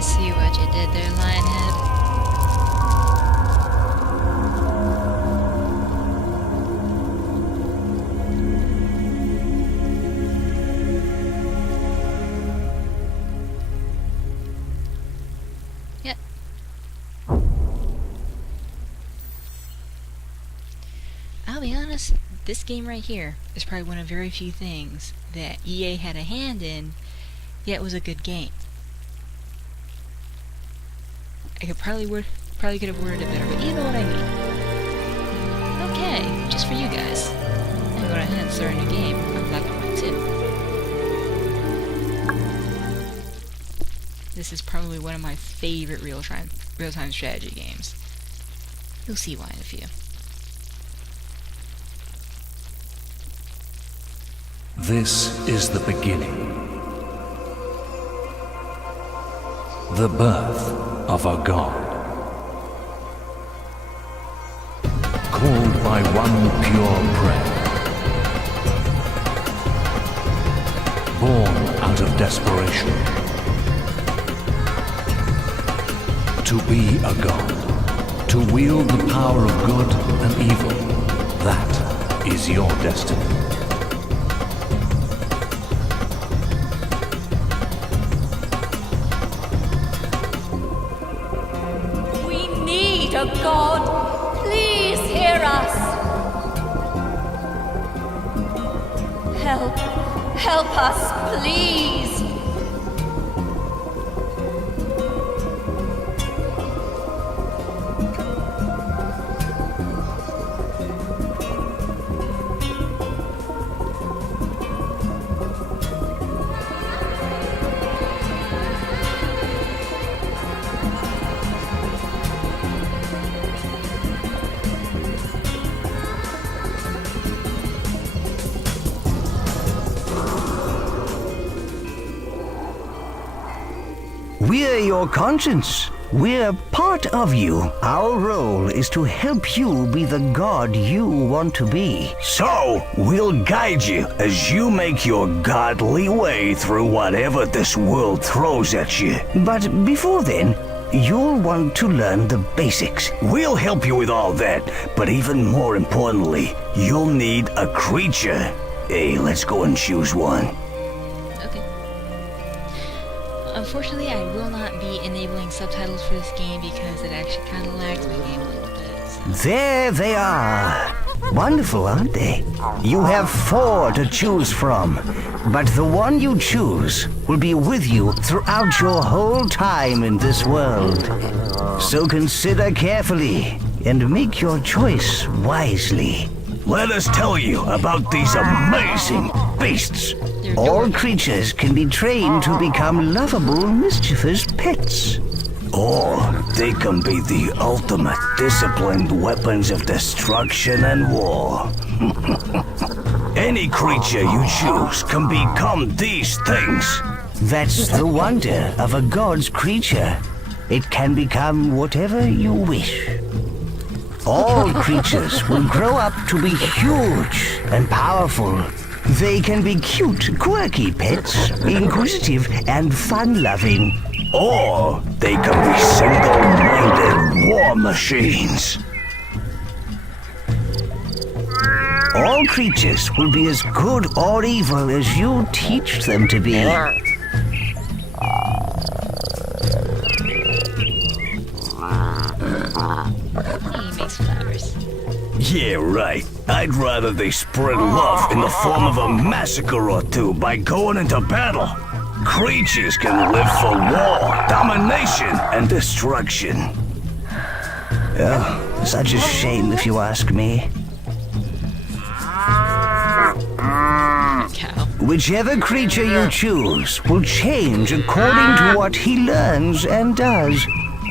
I see what you did there, Lionhead. Yep. I'll be honest, this game right here is probably one of very few things that EA had a hand in, yet was a good game. I could probably could have worded it better, but you know what I mean. Okay, just for you guys. I'm going ahead and start a new game on Black and White 2. This is probably one of my favorite real-time strategy games. You'll see why in a few. This is the beginning. The birth of a god. Called by one pure prayer. Born out of desperation. To be a god. To wield the power of good and evil. That is your destiny. A god, please hear us. Help us, please. We're your conscience. We're part of you. Our role is to help you be the god you want to be. So, we'll guide you as you make your godly way through whatever this world throws at you. But before then, you'll want to learn the basics. We'll help you with all that, but even more importantly, you'll need a creature. Hey, let's go and choose one. Unfortunately, I will not be enabling subtitles for this game because it actually kind of lags my game a little bit. So. There they are. Wonderful, aren't they? You have 4 to choose from, but the one you choose will be with you throughout your whole time in this world. So consider carefully and make your choice wisely. Let us tell you about these amazing beasts. All creatures can be trained to become lovable, mischievous pets. Or they can be the ultimate disciplined weapons of destruction and war. Any creature you choose can become these things. That's the wonder of a god's creature. It can become whatever you wish. All creatures will grow up to be huge and powerful. They can be cute, quirky pets, inquisitive and fun-loving. Or they can be single-minded war machines. All creatures will be as good or evil as you teach them to be. He makes flowers. Yeah, right. I'd rather they spread love in the form of a massacre or two by going into battle. Creatures can live for war, domination, and destruction. Oh, such a shame if you ask me. Cow. Whichever creature you choose will change according to what he learns and does.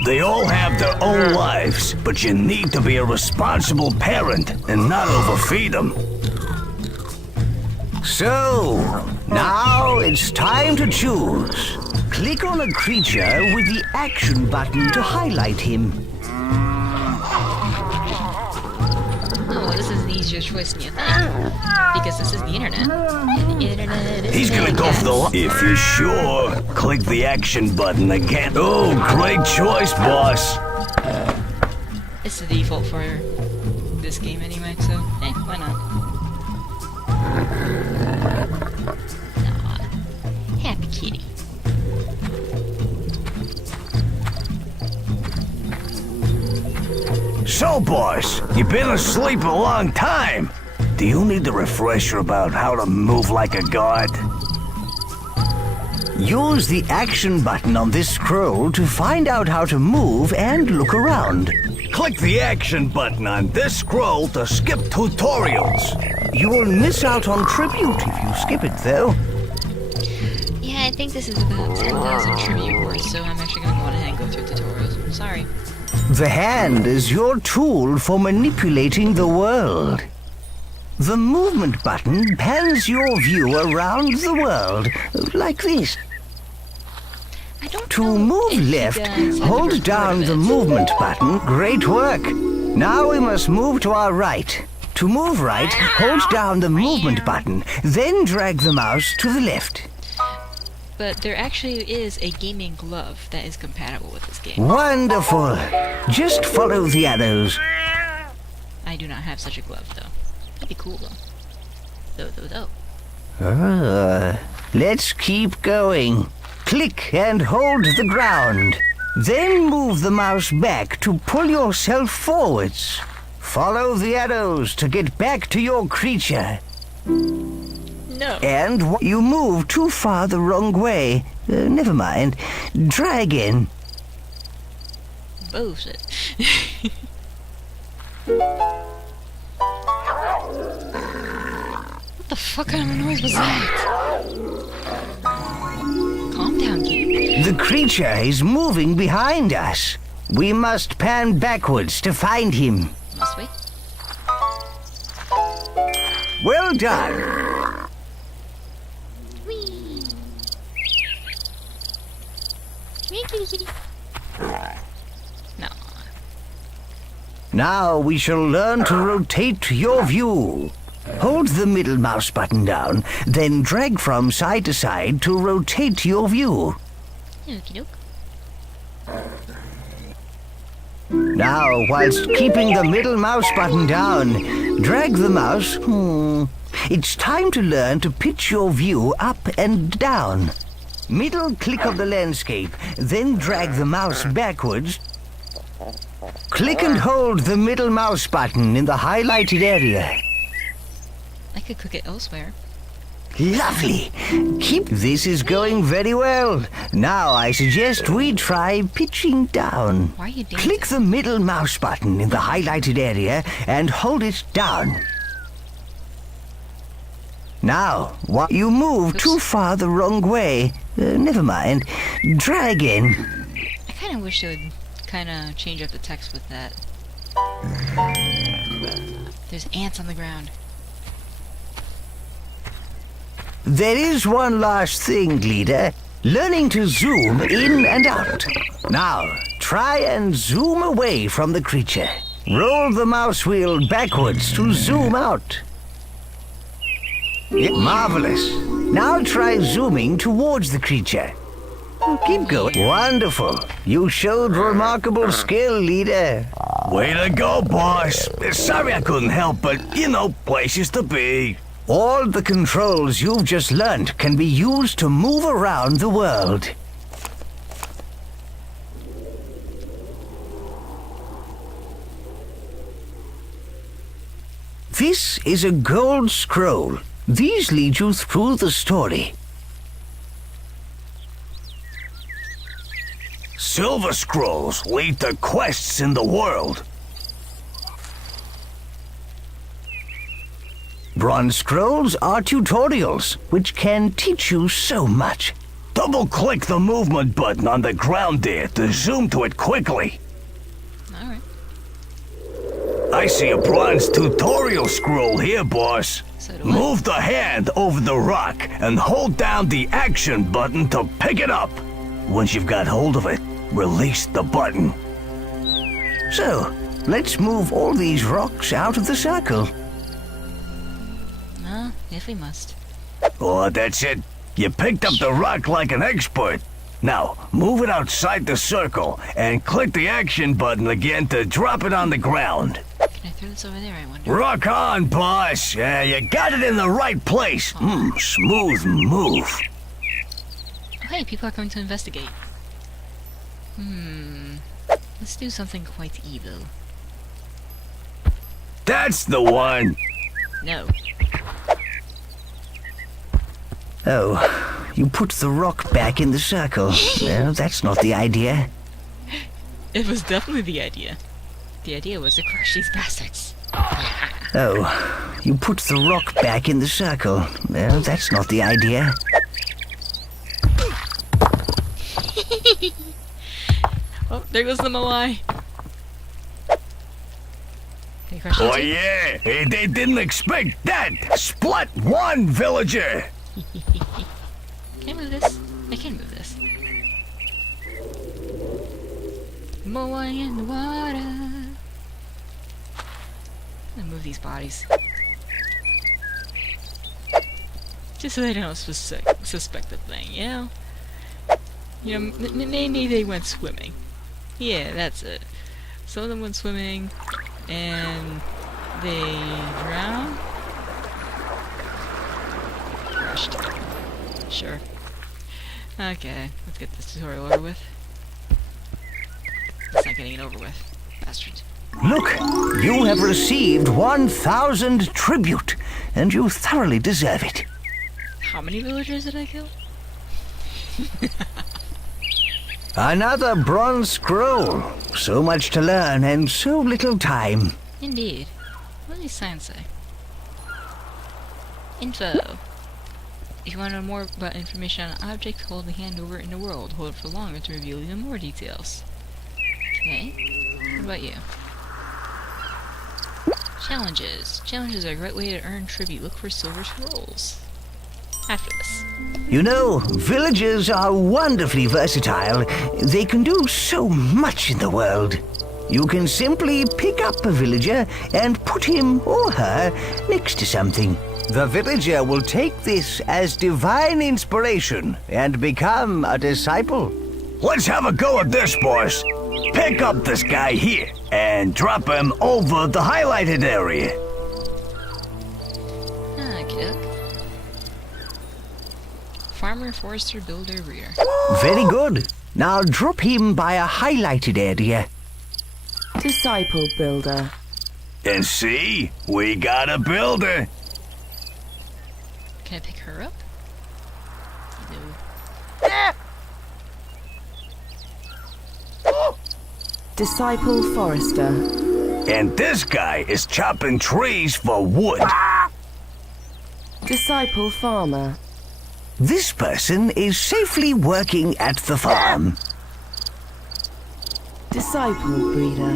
They all have their own lives, but you need to be a responsible parent and not overfeed them. So, now it's time to choose. Click on a creature with the action button to highlight him. Oh, well, this is an easier choice than you think. Because this is the internet. And the internet is He's gonna go for the... If you're sure, click the action button again. Oh, great choice, boss. It's the default for this game anyway, so why not? Aw, happy kitty. So, boss, you've been asleep a long time. Do you need a refresher about how to move like a god? Use the action button on this scroll to find out how to move and look around. Click the action button on this scroll to skip tutorials. You will miss out on tribute if you skip it, though. Yeah, I think this is about 10,000 tribute worth, so I'm actually gonna go on ahead and go through tutorials. Sorry. The hand is your tool for manipulating the world. The movement button pans your view around the world, like this. I don't To know move if you left, guys have ever hold heard down of the it. movement button. Great work. Now we must move to our right. To move right, hold down the movement button, then drag the mouse to the left. But there actually is a gaming glove that is compatible with this game. Wonderful. Just follow the arrows. I do not have such a glove, though. That'd be cool, though. Though. Let's keep going. Click and hold the ground. Then move the mouse back to pull yourself forwards. Follow the arrows to get back to your creature. No. And you move too far the wrong way. Never mind. Try again. Bullshit. What the fuck kind of a noise was that? Calm down, kitty. The creature is moving behind us. We must pan backwards to find him. Must we? Well done. Whee! Whee, kitty, kitty. No. Now we shall learn to rotate your view. Hold the middle mouse button down, then drag from side to side to rotate your view. Okie doke. Now, whilst keeping the middle mouse button down, drag the mouse. It's time to learn to pitch your view up and down. Middle click of the landscape, then drag the mouse backwards. Click and hold the middle mouse button in the highlighted area. I could cook it elsewhere. Lovely. This is going very well. Now I suggest we try pitching down. Why are you dancing? Click the middle mouse button in the highlighted area and hold it down. Now, you move Oops. too far the wrong way. Never mind. Try again. I kind of wish they would kind of change up the text with that. There's ants on the ground. There is one last thing, leader. Learning to zoom in and out. Now, try and zoom away from the creature. Roll the mouse wheel backwards to zoom out. Marvelous. Now try zooming towards the creature. Keep going. Wonderful. You showed remarkable skill, leader. Way to go, boss. Sorry I couldn't help, but, places to be. All the controls you've just learned can be used to move around the world. This is a gold scroll. These lead you through the story. Silver scrolls lead to quests in the world. Bronze scrolls are tutorials, which can teach you so much. Double-click the movement button on the ground there to zoom to it quickly. Alright. I see a bronze tutorial scroll here, boss. So do I. Move the hand over the rock and hold down the action button to pick it up. Once you've got hold of it, release the button. So, let's move all these rocks out of the circle. If we must. Oh, that's it. You picked up the rock like an expert. Now, move it outside the circle and click the action button again to drop it on the ground. Can I throw this over there, I wonder? Rock on, boss. Yeah, you got it in the right place. Smooth move. Oh, hey, people are coming to investigate. Let's do something quite evil. That's the one. No. Oh, you put the rock back in the circle. Well, that's not the idea. It was definitely the idea. The idea was to crush these bastards. Oh, you put the rock back in the circle. Well, that's not the idea. Oh, there goes the Moai. Can you crush it Oh, too? yeah. Hey, they didn't expect that. Splat one, villager. Can I move this? I can move this. Moai in the water. I'm gonna move these bodies. Just so they don't suspect the thing, you know? You know, maybe they went swimming. Yeah, that's it. Some of them went swimming, and they drowned? Crushed. Sure. Okay, let's get this tutorial over with. It's not getting it over with. Bastards. Look, you have received 1,000 tribute, and you thoroughly deserve it. How many villagers did I kill? Another bronze scroll. So much to learn and so little time. Indeed. What does these signs say? Info. If you want to know more about information on an object, hold the hand over it in the world. Hold it for longer to reveal even more details. Okay. What about you? Challenges. Challenges are a great way to earn tribute. Look for silver scrolls. After this. You know, villagers are wonderfully versatile. They can do so much in the world. You can simply pick up a villager and put him or her next to something. The villager will take this as divine inspiration and become a disciple. Let's have a go at this, boss. Pick up this guy here and drop him over the highlighted area. Okay. Farmer, forester, builder, breeder. Very good. Now drop him by a highlighted area. Disciple builder. And see, we got a builder. Can I pick her up? No. Disciple forester. And this guy is chopping trees for wood. Disciple farmer. This person is safely working at the farm. Disciple breeder.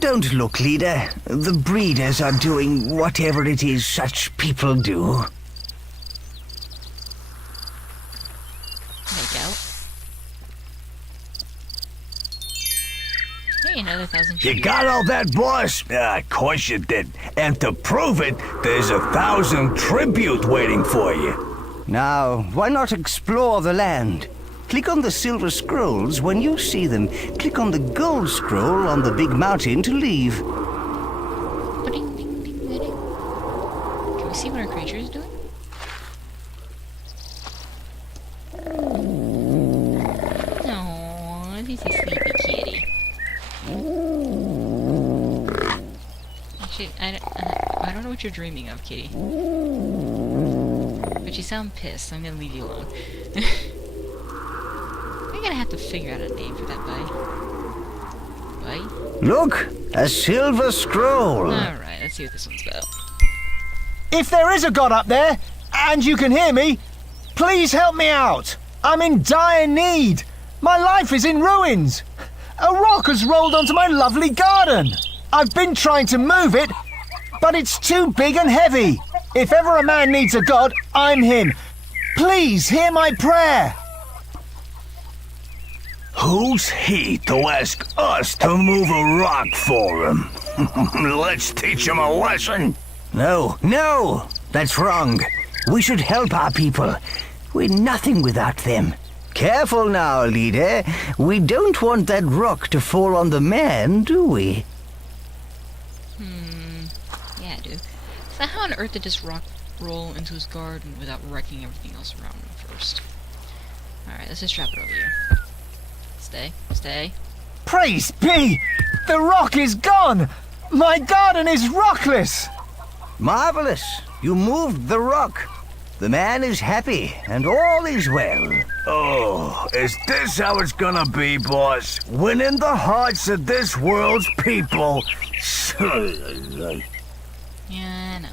Don't look, leader. The breeders are doing whatever it is such people do. Make out. Hey, another 1,000 You got all that, boss? Of course you did. And to prove it, there's 1,000 tribute waiting for you. Now, why not explore the land? Click on the silver scrolls when you see them. Click on the gold scroll on the big mountain to leave. Ding, ding, ding, ding. Can we see what our creature is doing? Aww, this is sleepy kitty. Actually, I don't know what you're dreaming of, kitty. But you sound pissed, so I'm gonna leave you alone. We're gonna have to figure out a name for that buddy. Buddy? Look, a silver scroll. Alright, let's see what this one's about. If there is a god up there, and you can hear me, please help me out. I'm in dire need. My life is in ruins. A rock has rolled onto my lovely garden. I've been trying to move it, but it's too big and heavy. If ever a man needs a god, I'm him. Please hear my prayer. Who's he to ask us to move a rock for him? Let's teach him a lesson. No, that's wrong. We should help our people. We're nothing without them. Careful now, leader. We don't want that rock to fall on the man, do we? Yeah, I do. So how on earth did this rock roll into his garden without wrecking everything else around him first? Alright, let's just trap it over here. Stay. Stay. Praise be! The rock is gone! My garden is rockless! Marvelous. You moved the rock. The man is happy, and all is well. Oh, is this how it's gonna be, boss? Winning the hearts of this world's people. Yeah, I know.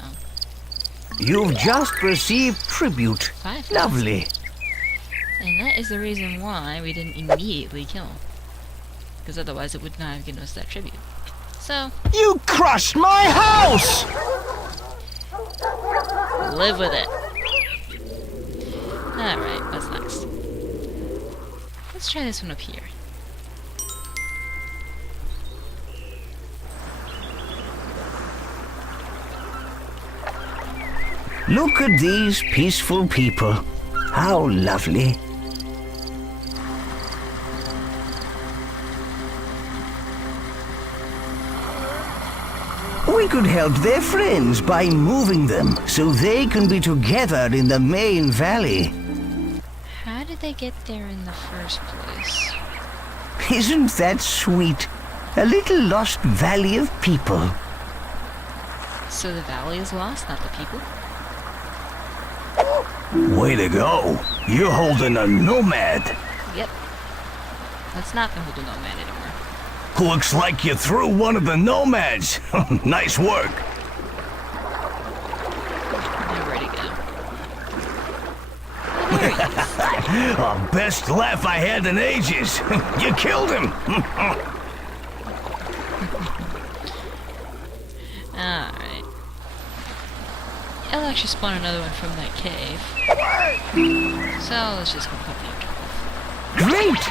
You've just received tribute. 5,000. Lovely. And that is the reason why we didn't immediately kill him. Because otherwise it would not have given us that tribute. So, You crushed my house! live with it. Alright, what's next? Let's try this one up here. Look at these peaceful people. How lovely. We could help their friends by moving them so they can be together in the main valley. How did they get there in the first place? Isn't that sweet? A little lost valley of people. So the valley is lost, not the people? Way to go. You're holding a nomad. Yep. Let's not hold a nomad anymore. Looks like you threw one of the nomads. Nice work. Now where'd he go? Best laugh I had in ages. You killed him. Alright. I'll actually spawn another one from that cave. So let's just go cut the other one. Great!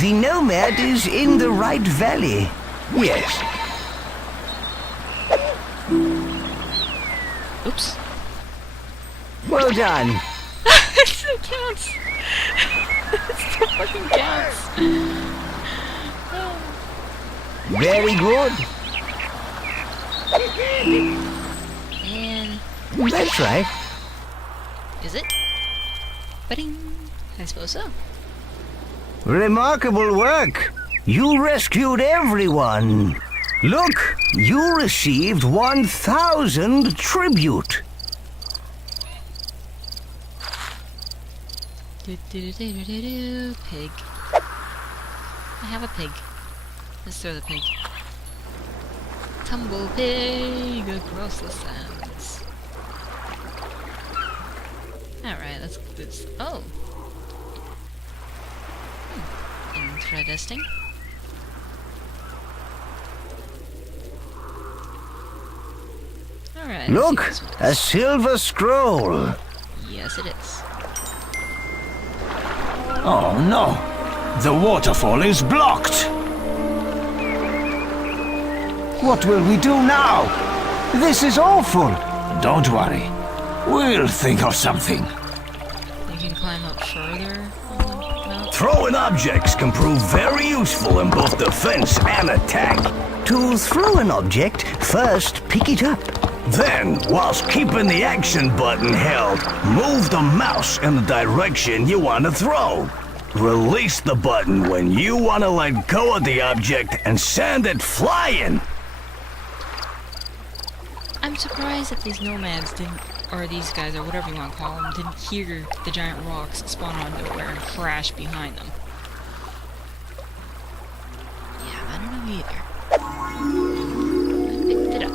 The nomad is in the right valley. Yes. Oops. Well done. It still counts! It still fucking counts! Very good. And... That's right. is it? Ba-ding! I suppose so. Remarkable work. You rescued everyone. Look, you received 1,000 tribute. Do-do-do-do-do-do. Pig. I have a pig. Let's throw the pig. Tumble pig across the sands. Alright, let's do this. Oh! Interesting. Alright. Look, let's see a silver scroll. Yes, it is. Oh no! The waterfall is blocked! What will we do now? This is awful. Don't worry. We'll think of something. You can climb up further on the mountain. Throwing objects can prove very useful in both defense and attack. To throw an object, first pick it up. Then, whilst keeping the action button held, move the mouse in the direction you want to throw. Release the button when you want to let go of the object and send it flying. I'm surprised that these nomads didn't, or these guys, or whatever you want to call them, didn't hear the giant rocks spawn on nowhere and crash behind them. Yeah, I don't know either. I picked it up.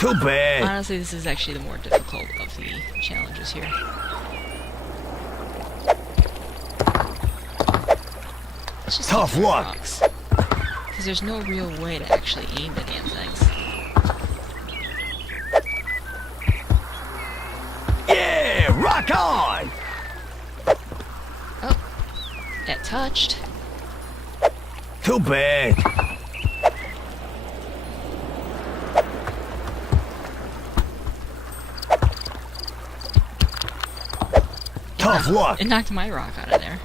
Too bad. Honestly, this is actually the more difficult of the challenges here. Let's just Tough hit the luck. rocks. Because there's no real way to actually aim the damn things. Yeah, rock on! Oh, that touched. Too bad. Tough luck. It knocked my rock out of there.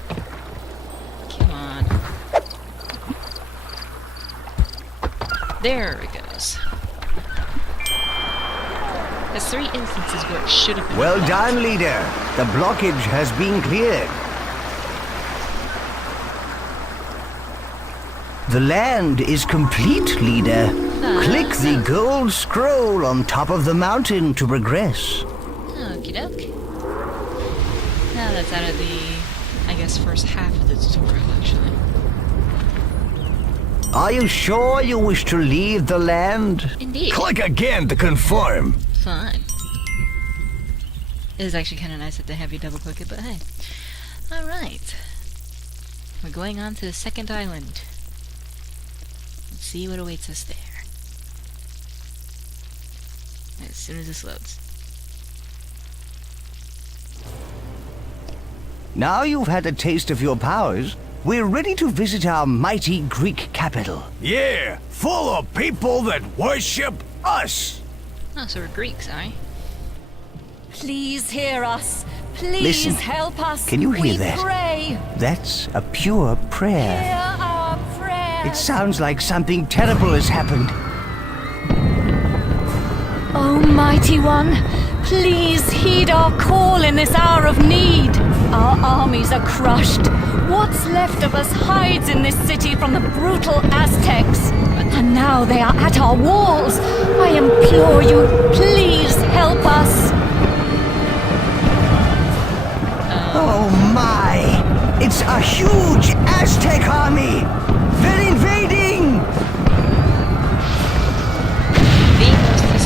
Come on. There it goes. That's 3 instances where it should have been. Well blocked. done, leader. The blockage has been cleared. The land is complete, leader. Click the gold scroll on top of the mountain to progress. Okie doke. Now that's out of the, I guess, first half of the tutorial, actually. Are you sure you wish to leave the land? Indeed. Click again to confirm. Fine. It is actually kind of nice that they have you double click it, but hey. Alright. We're going on to the second island. Let's see what awaits us there. As soon as this loads. Now you've had a taste of your powers, we're ready to visit our mighty Greek capital. Yeah, full of people that worship us. Oh, so we're Greeks, are we? Please hear us. Please Listen, help us. can you hear we that? Pray. That's a pure prayer. Hear our prayer. It sounds like something terrible has happened. Almighty One, please heed our call in this hour of need. Our armies are crushed. What's left of us hides in this city from the brutal Aztecs. And now they are at our walls. I implore you, please help us. Oh my! It's a huge Aztec army! They're invading!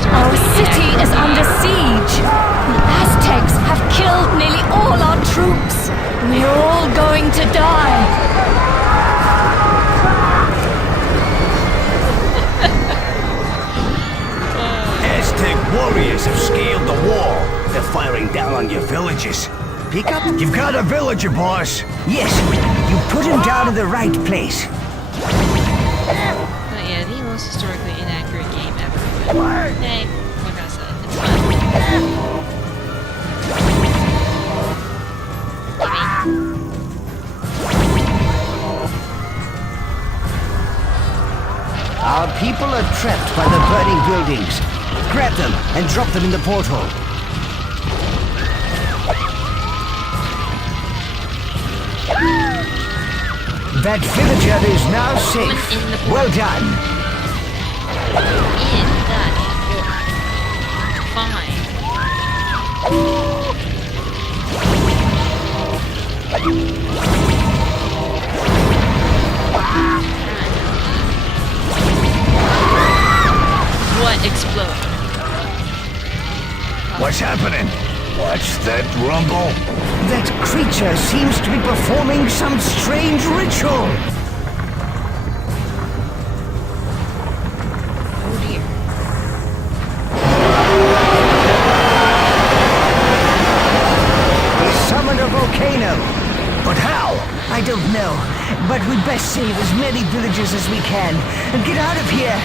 Our city is under siege. The Aztecs have killed nearly all our troops. We're all going to die. Aztec warriors have scaled the wall. They're firing down on your villages. Pick up? You've got a villager, boss. Yes, you put him down in the right place. But yeah, the most historically inaccurate game ever. But hey, what can I say? It's fun. Our people are trapped by the burning buildings. Grab them and drop them in the porthole. That villager is now safe. Well done. What exploded? What's happening? What's that rumble? That creature seems to be performing some strange ritual. Oh dear. He summoned a volcano. But how? I don't know, but we'd best save as many villagers as we can and get out of here.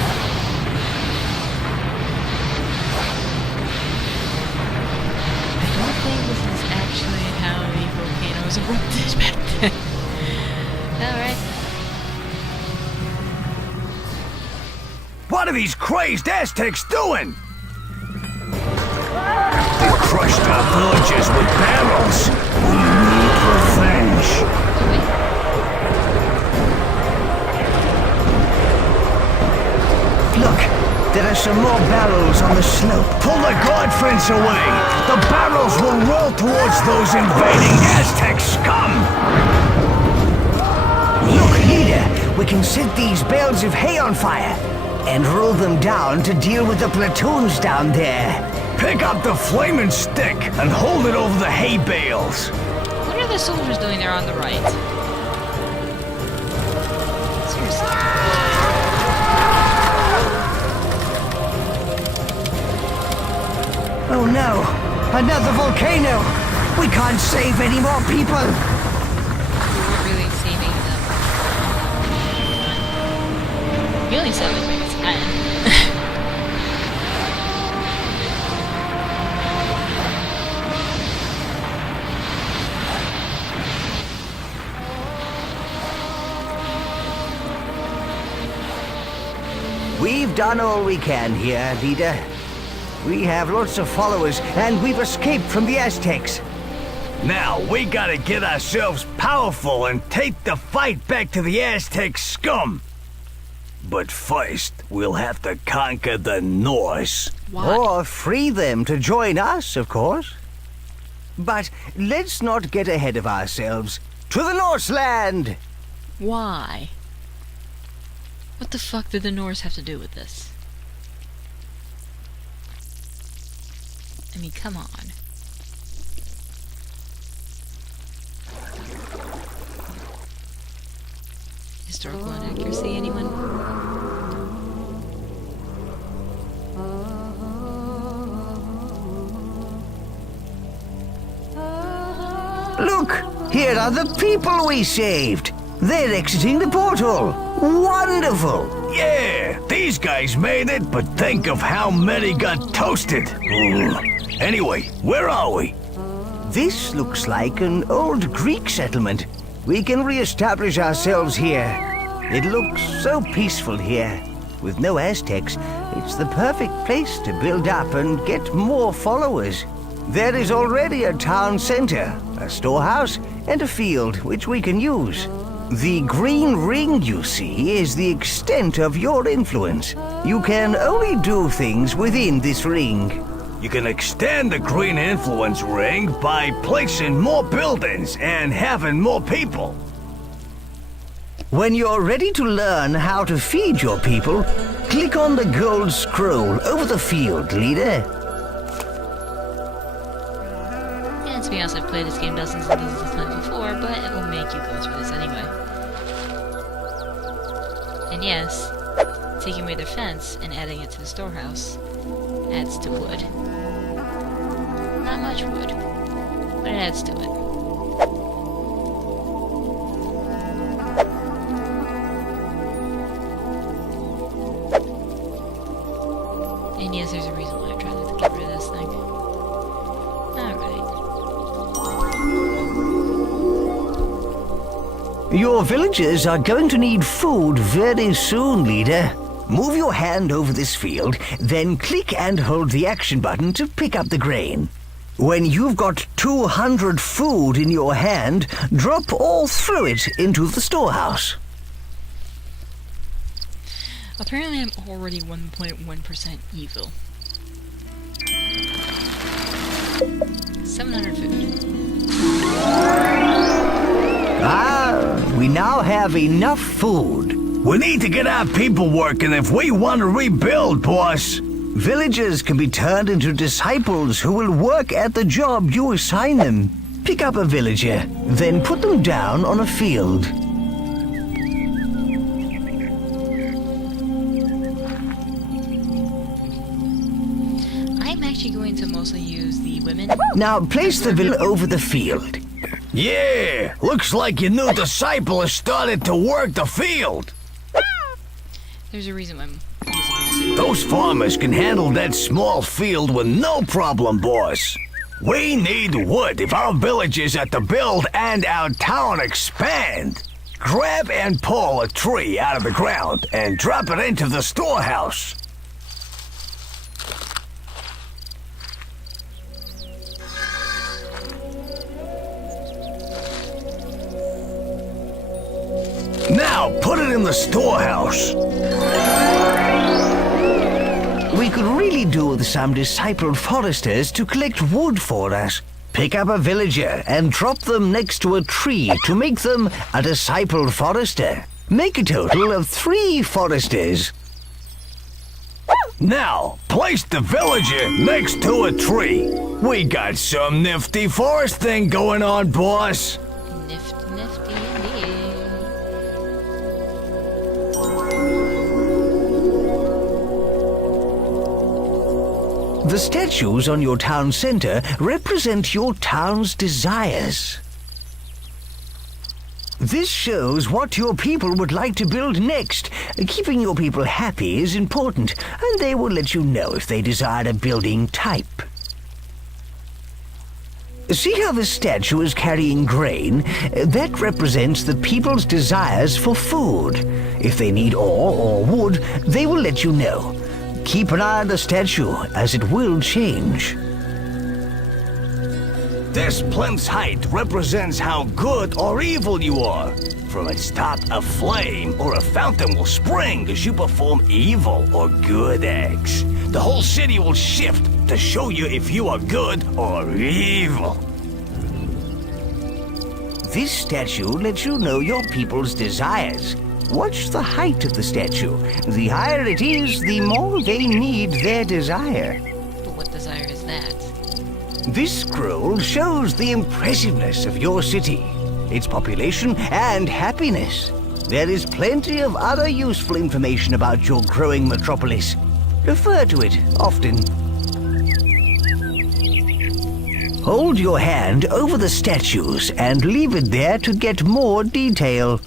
I don't think this is actually how the volcanoes erupted back then. Alright. What are these crazed Aztecs doing? They crushed our villagers with barrels. We need revenge. Look, there are some more barrels on the slope. Pull the guard fence away. The barrels will roll towards those invading Aztec scum. Look, leader, we can set these bales of hay on fire and roll them down to deal with the platoons down there. Pick up the flaming stick and hold it over the hay bales. What are the soldiers doing there on the right? Seriously. Oh no, another volcano. We can't save any more people. We weren't really saving them. We only said like maybe 10. We've done all we can here, leader. We have lots of followers, and we've escaped from the Aztecs. Now, we gotta get ourselves powerful and take the fight back to the Aztec scum. But first, we'll have to conquer the Norse. Why? Or free them to join us, of course. But let's not get ahead of ourselves. To the Norseland! Why? What the fuck did the Norse have to do with this? I mean, come on. Historical inaccuracy, anyone? Look! Here are the people we saved! They're exiting the portal! Wonderful! Yeah, these guys made it, but think of how many got toasted. Anyway, where are we? This looks like an old Greek settlement. We can re-establish ourselves here. It looks so peaceful here. With no Aztecs, it's the perfect place to build up and get more followers. There is already a town center, a storehouse, and a field which we can use. The green ring you see is the extent of your influence. You can only do things within this ring. You can extend the green influence ring by placing more buildings and having more people. When you're ready to learn how to feed your people, click on the gold scroll over the field, leader. Yeah, to be honest, I've played this game dozens and dozens of times before, but it will make you go through this anyway. And yes, taking away their fence and adding it to the storehouse adds to wood. Not much wood, but it adds to it. And yes, there's a reason why I'm trying to get rid of this thing. Alright. Your villagers are going to need food very soon, leader. Move your hand over this field, then click and hold the action button to pick up the grain. When you've got 200 food in your hand, drop all through it into the storehouse. Apparently I'm already 1.1% evil. 700 food. We now have enough food. We need to get our people working if we want to rebuild, boss. Villagers can be turned into disciples who will work at the job you assign them. Pick up a villager, then put them down on a field. I'm actually going to mostly use the women. Now place the villager over the field. Yeah, looks like your new disciple has started to work the field. There's a reason I'm using mostly. Those farmers can handle that small field with no problem, boss. We need wood if our villages are to build and our town expand. Grab and pull a tree out of the ground and drop it into the storehouse. Now, put it in the storehouse. We could really do with some discipled foresters to collect wood for us. Pick up a villager and drop them next to a tree to make them a discipled forester. Make a total of 3 foresters. Now, place the villager next to a tree. We got some nifty foresting going on, boss. Nifty indeed. The statues on your town center represent your town's desires. This shows what your people would like to build next. Keeping your people happy is important, and they will let you know if they desire a building type. See how the statue is carrying grain? That represents the people's desires for food. If they need ore or wood, they will let you know. Keep an eye on the statue, as it will change. This plinth's height represents how good or evil you are. From its top, a flame or a fountain will spring as you perform evil or good acts. The whole city will shift to show you if you are good or evil. This statue lets you know your people's desires. Watch the height of the statue. The higher it is, the more they need their desire. But what desire is that? This scroll shows the impressiveness of your city, its population and happiness. There is plenty of other useful information about your growing metropolis. Refer to it often. Hold your hand over the statues and leave it there to get more detail.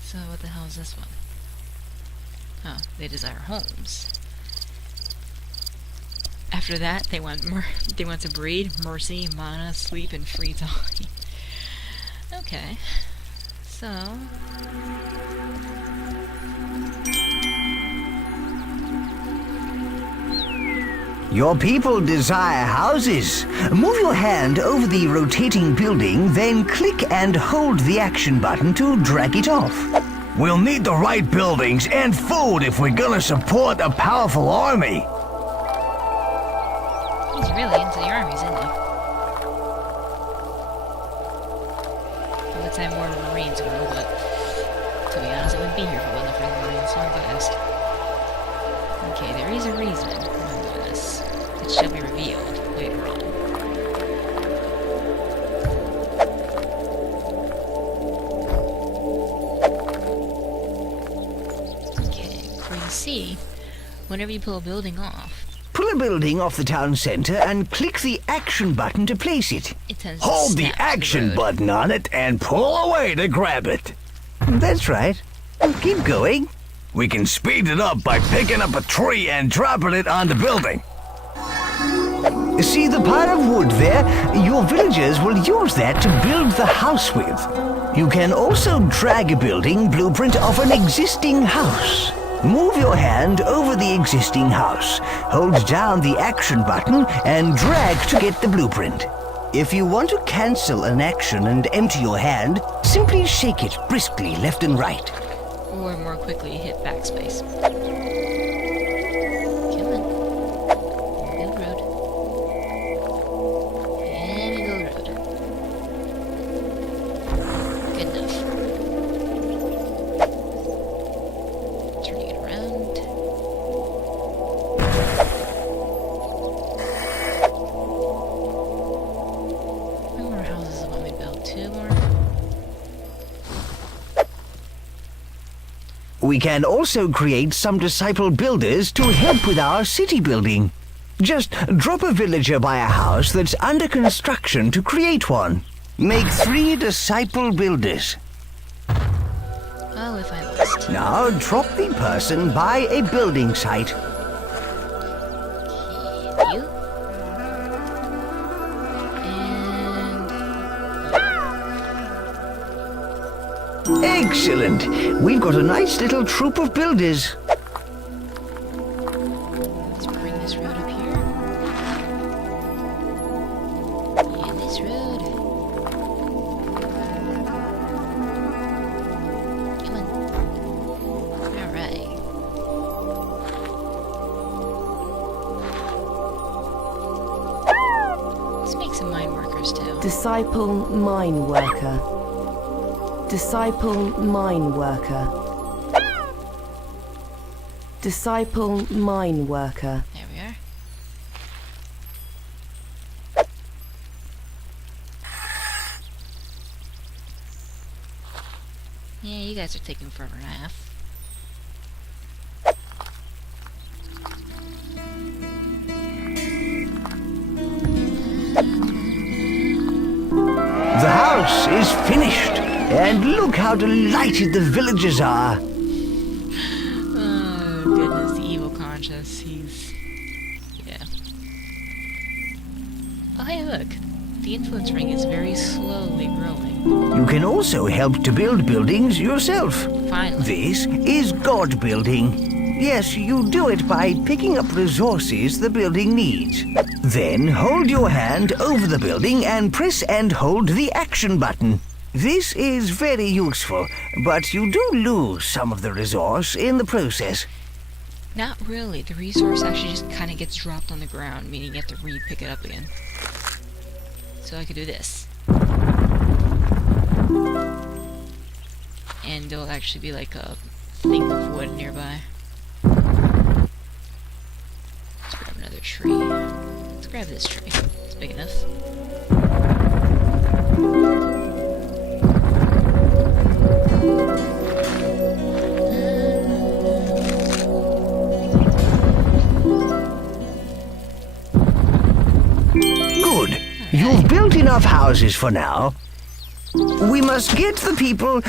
So what the hell is this one? Oh, they desire homes. After that, they want to breed, mercy, mana, sleep, and free time. Okay, so Your people desire houses. Move your hand over the rotating building, then click and hold the action button to drag it off. We'll need the right buildings and food if we're gonna support a powerful army. he's really into the armies, isn't he? Let's have more Marines grow, but to be honest, I wouldn't be here if it wasn't for the Marines, so I'm biased. Okay, there is a reason why I'm doing this. It shall be revealed later on. Okay, for you see, whenever you pull a building off, Pull a building off the town center and click the action button to place it. it tends Hold to the snap to action road. button on it and pull away to grab it. That's right. Keep going. We can speed it up by picking up a tree and dropping it on the building. See the pile of wood there? Your villagers will use that to build the house with. You can also drag a building blueprint of an existing house. Move your hand over the existing house. Hold down the action button and drag to get the blueprint. If you want to cancel an action and empty your hand, simply shake it briskly left and right. Or more quickly hit backspace. Come on. Good road. And you go road. Good enough. Turning it around. How many more houses do I want me to build? 2 more? We can also create some disciple builders to help with our city building. Just drop a villager by a house that's under construction to create one. Make 3 disciple builders. Oh, if I must. Now drop the person by a building site. You. And Excellent. We've got a nice little troop of builders. let's bring this road up here. And this road. Come on. Alright. Let's make some mine workers too. Disciple mine worker. Disciple mine worker. Disciple mine worker. There we are. Yeah, you guys are taking forever and a half. The house is finished. And look how delighted the villagers are. Oh, goodness, the evil conscious. He's... yeah. Oh, hey, look. The influence ring is very slowly growing. You can also help to build buildings yourself. Finally. This is God building. Yes, you do it by picking up resources the building needs. Then hold your hand over the building and press and hold the action button. This is very useful, but you do lose some of the resource in the process. Not really. The resource actually just kind of gets dropped on the ground, meaning you have to re-pick it up again. So I could do this. And there'll actually be like a thing of wood nearby. Let's grab another tree. Let's grab this tree. It's big enough. Good. You've built enough houses for now. We must get the people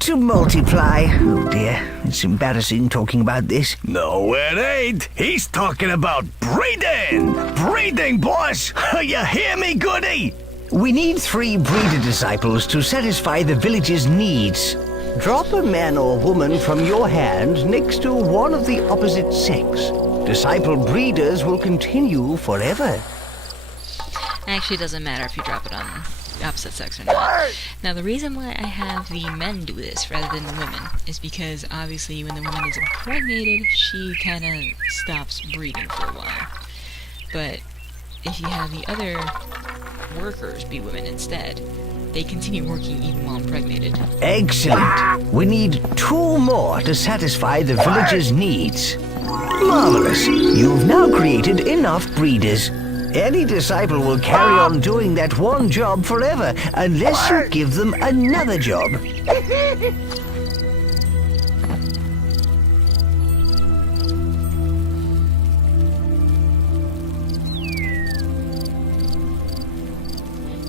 to multiply. Oh dear, it's embarrassing talking about this. No, it ain't. He's talking about breeding. Breeding, boss. You hear me, goody? We need 3 breeder disciples to satisfy the village's needs. Drop a man or woman from your hand next to one of the opposite sex. Disciple breeders will continue forever. Actually, it doesn't matter if you drop it on the opposite sex or not. Now, the reason why I have the men do this rather than the women is because, obviously, when the woman is impregnated, she kind of stops breeding for a while. But if you have the other workers be women instead, they continue working even while impregnated. Excellent. We need 2 more to satisfy the village's needs. Marvelous. You've now created enough breeders. Any disciple will carry on doing that one job forever unless you give them another job.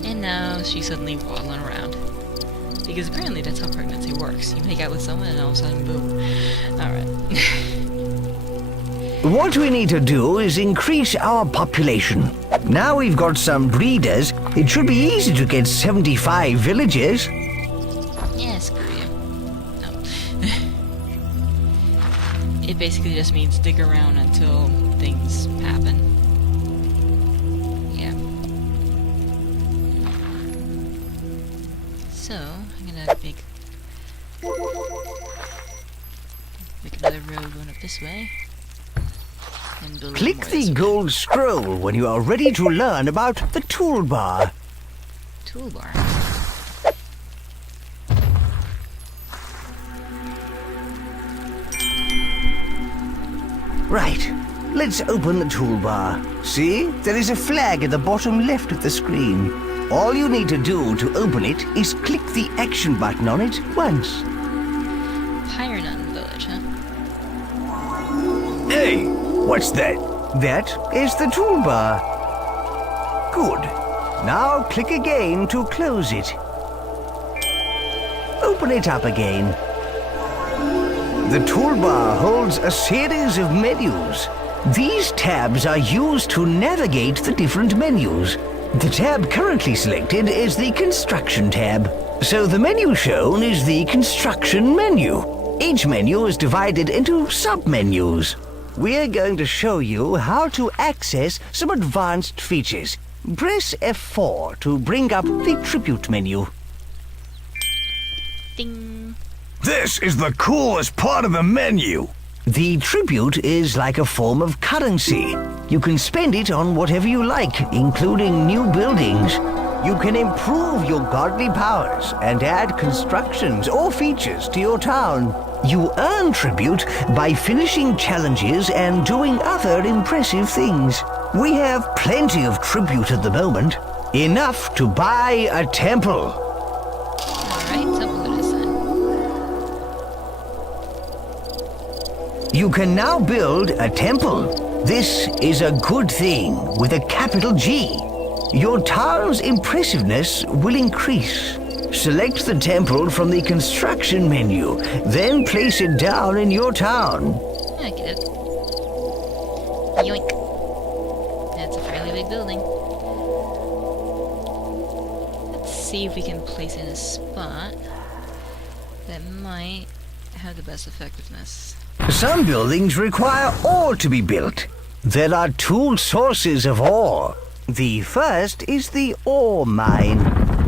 And now she's suddenly waddling around. Because apparently that's how pregnancy works. You make out with someone and all of a sudden, boom. Alright. What we need to do is increase our population. Now we've got some breeders, it should be easy to get 75 villagers. Yeah, screw you. No. It basically just means dig around until things happen. Yeah. So, I'm gonna make another road going up this way. And build Click more the this way. gold scroll when you are ready to learn about the toolbar. Toolbar. Right, let's open the toolbar. See, there is a flag at the bottom left of the screen. All you need to do to open it is click the action button on it once. Pyronun village, huh? Hey, what's that? That is the toolbar. Good. Now click again to close it. Open it up again. The toolbar holds a series of menus. These tabs are used to navigate the different menus. The tab currently selected is the Construction tab. So the menu shown is the Construction menu. Each menu is divided into sub-menus. We're going to show you how to access some advanced features. Press F4 to bring up the Tribute menu. Ding. This is the coolest part of the menu. The Tribute is like a form of currency. You can spend it on whatever you like, including new buildings. You can improve your godly powers and add constructions or features to your town. You earn tribute by finishing challenges and doing other impressive things. We have plenty of tribute at the moment. Enough to buy a temple. Alright, temple it is then. You can now build a temple. This is a good thing with a capital G. Your town's impressiveness will increase. Select the temple from the construction menu, then place it down in your town. I get it. Yoink. That's a fairly big building. see if we can place it in a spot that might have the best effectiveness. Some buildings require ore to be built. There are two sources of ore. The first is the ore mine,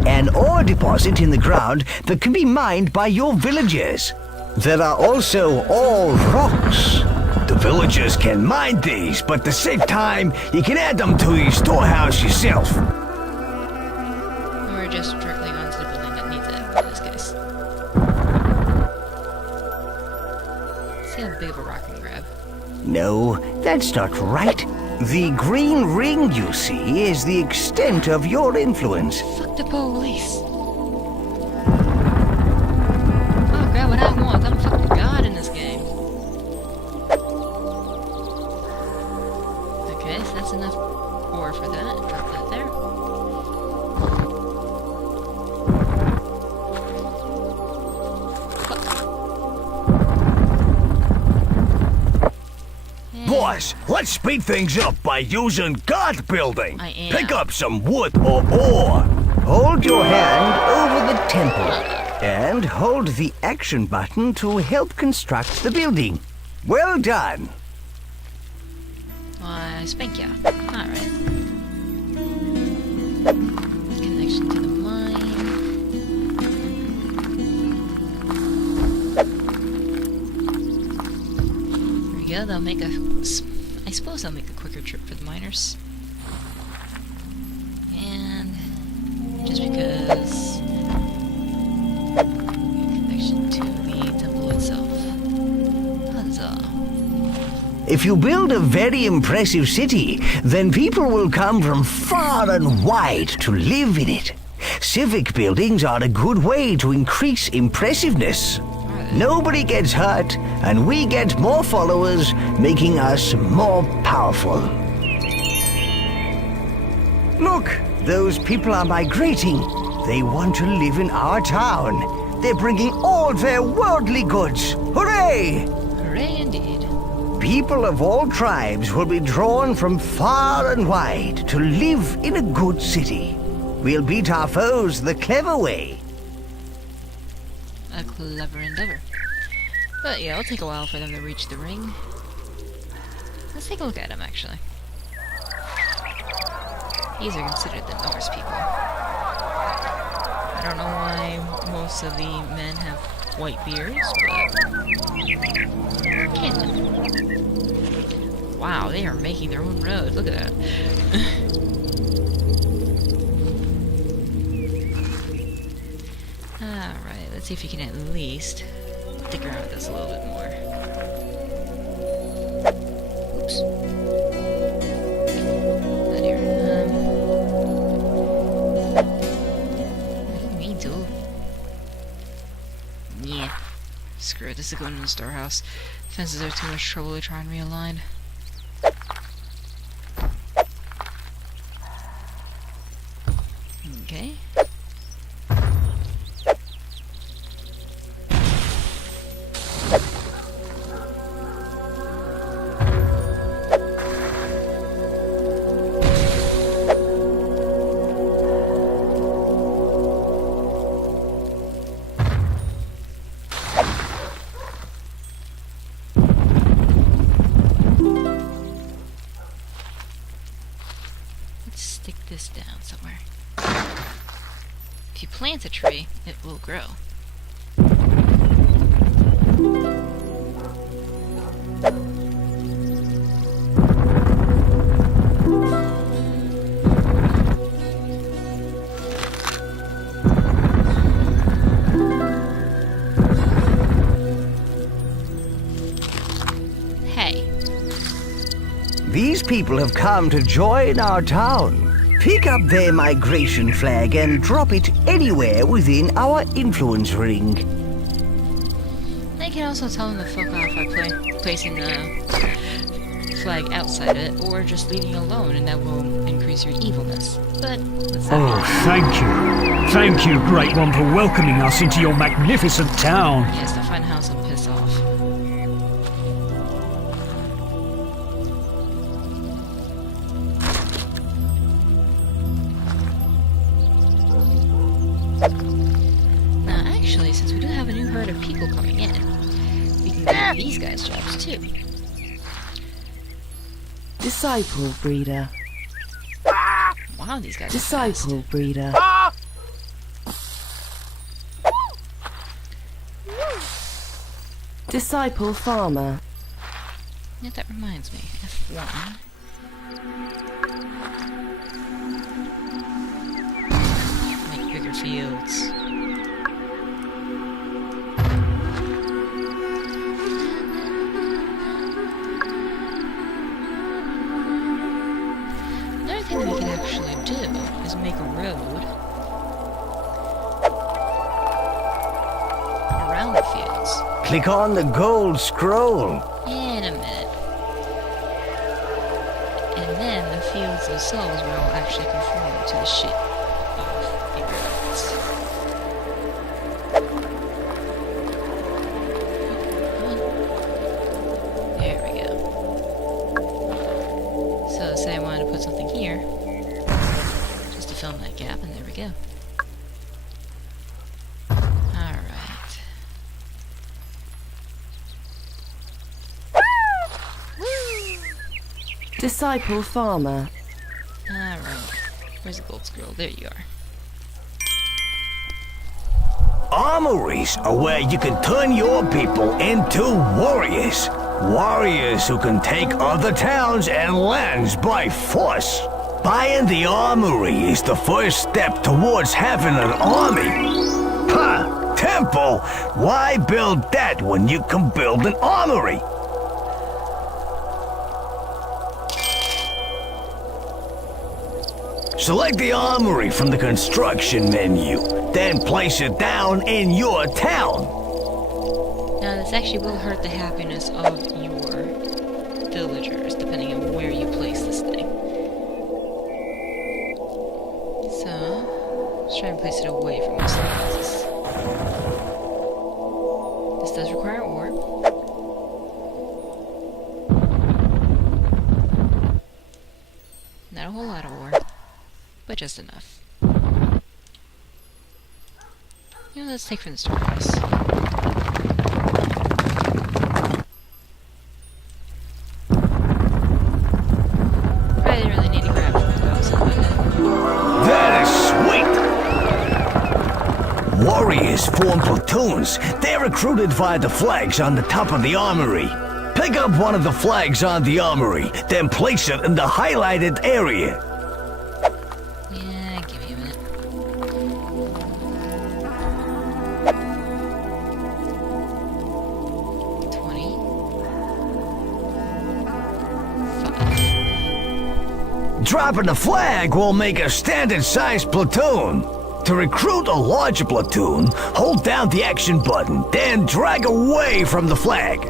an ore deposit in the ground that can be mined by your villagers. There are also ore rocks. The villagers can mine these, but to save time, you can add them to your storehouse yourself. Or just directly onto the building that needs it, in this case. See how big of a rock can grab. No, that's not right. The green ring you see is the extent of your influence. Fuck the police. Oh, grab what I want. I'm fucking god in this game. Okay, so that's enough ore for that. Drop that there. Boys, let's speed things up by using guard building. I am. Pick up some wood or ore. Hold your hand over the temple and hold the action button to help construct the building. Well done. Why, spank ya. Alright. Connection to the mine. There we go, they'll make a... I suppose they'll make a quicker trip for the miners. And... just because... connection to the temple itself. Huzzah. If you build a very impressive city, then people will come from far and wide to live in it. Civic buildings are a good way to increase impressiveness. Nobody gets hurt, and we get more followers, making us more powerful. Look, those people are migrating. They want to live in our town. They're bringing all their worldly goods. Hooray! Hooray indeed. People of all tribes will be drawn from far and wide to live in a good city. We'll beat our foes the clever way. A clever endeavor. But yeah, it'll take a while for them to reach the ring. Let's take a look at them, actually. These are considered the Norse people. I don't know why most of the men have white beards, but... canon. Wow, they are making their own road. Look at that. Alright, let's see if you can at least stick around with us a little bit more. Oops. Not here. I didn't mean to. Yeah. Screw it, this is going in the storehouse. Fences are too much trouble to try and realign. Okay. Let's stick this down somewhere. If you plant a tree, it will grow. Hey. These people have come to join our town. Pick up their migration flag and drop it anywhere within our influence ring. I can also tell them to fuck off by placing the flag outside it, or just leaving it alone, and that will increase your evilness. But let's Oh, thank you. Thank you, Great One, for welcoming us into your magnificent town. Yes, the fun house will piss off. So we do have a new herd of people coming in. We can give these guys jobs too. Disciple breeder. Wow, these guys are fast. Disciple breeder. Disciple farmer. Yeah, that reminds me. F1. Make bigger fields. Another thing that we can actually do is make a road around the fields. Click on the gold scroll. In a minute. And then the fields themselves will actually conform to the shape of the roads. There we go. So say I wanted to put something here, just to fill in that gap, and there we go. Alright. Disciple farmer. Alright. Where's the gold scroll? There you are. Armories are where you can turn your people into warriors. Warriors who can take other towns and lands by force. Buying the armory is the first step towards having an army. Ha! Temple! Why build that when you can build an armory? Select the armory from the construction menu, then place it down in your town. Now this actually will hurt the happiness of your villagers, depending on where you place this thing. So, let's try and place it away from most of the houses. This does require ore. Not a whole lot of ore, but just enough. You know, let's take from the storehouse. Probably really need to grab from those. That is sweet! Warriors form platoons. They're recruited via the flags on the top of the armory. Pick up one of the flags on the armory, then place it in the highlighted area. Yeah, give me a minute. 20. 5. Dropping the flag will make a standard-sized platoon. To recruit a larger platoon, hold down the action button, then drag away from the flag.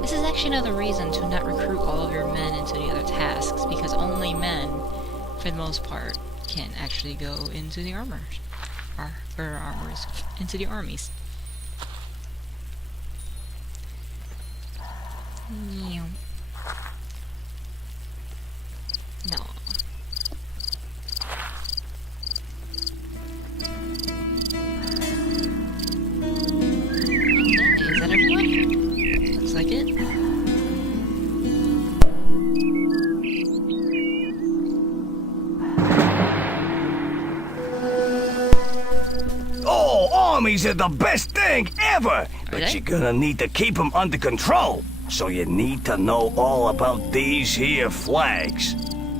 This is actually another reason to not recruit all of your men into the other tasks, because only men, for the most part, can actually go into the armors. Into the armies. No. Okay, is that everyone? Looks like it. Oh, armies are the best thing ever! But they? you're gonna need to keep them under control. So you need to know all about these here flags.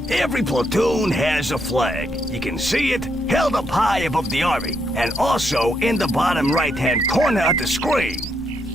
Every platoon has a flag. You can see it held up high above the army, and also in the bottom right-hand corner of the screen.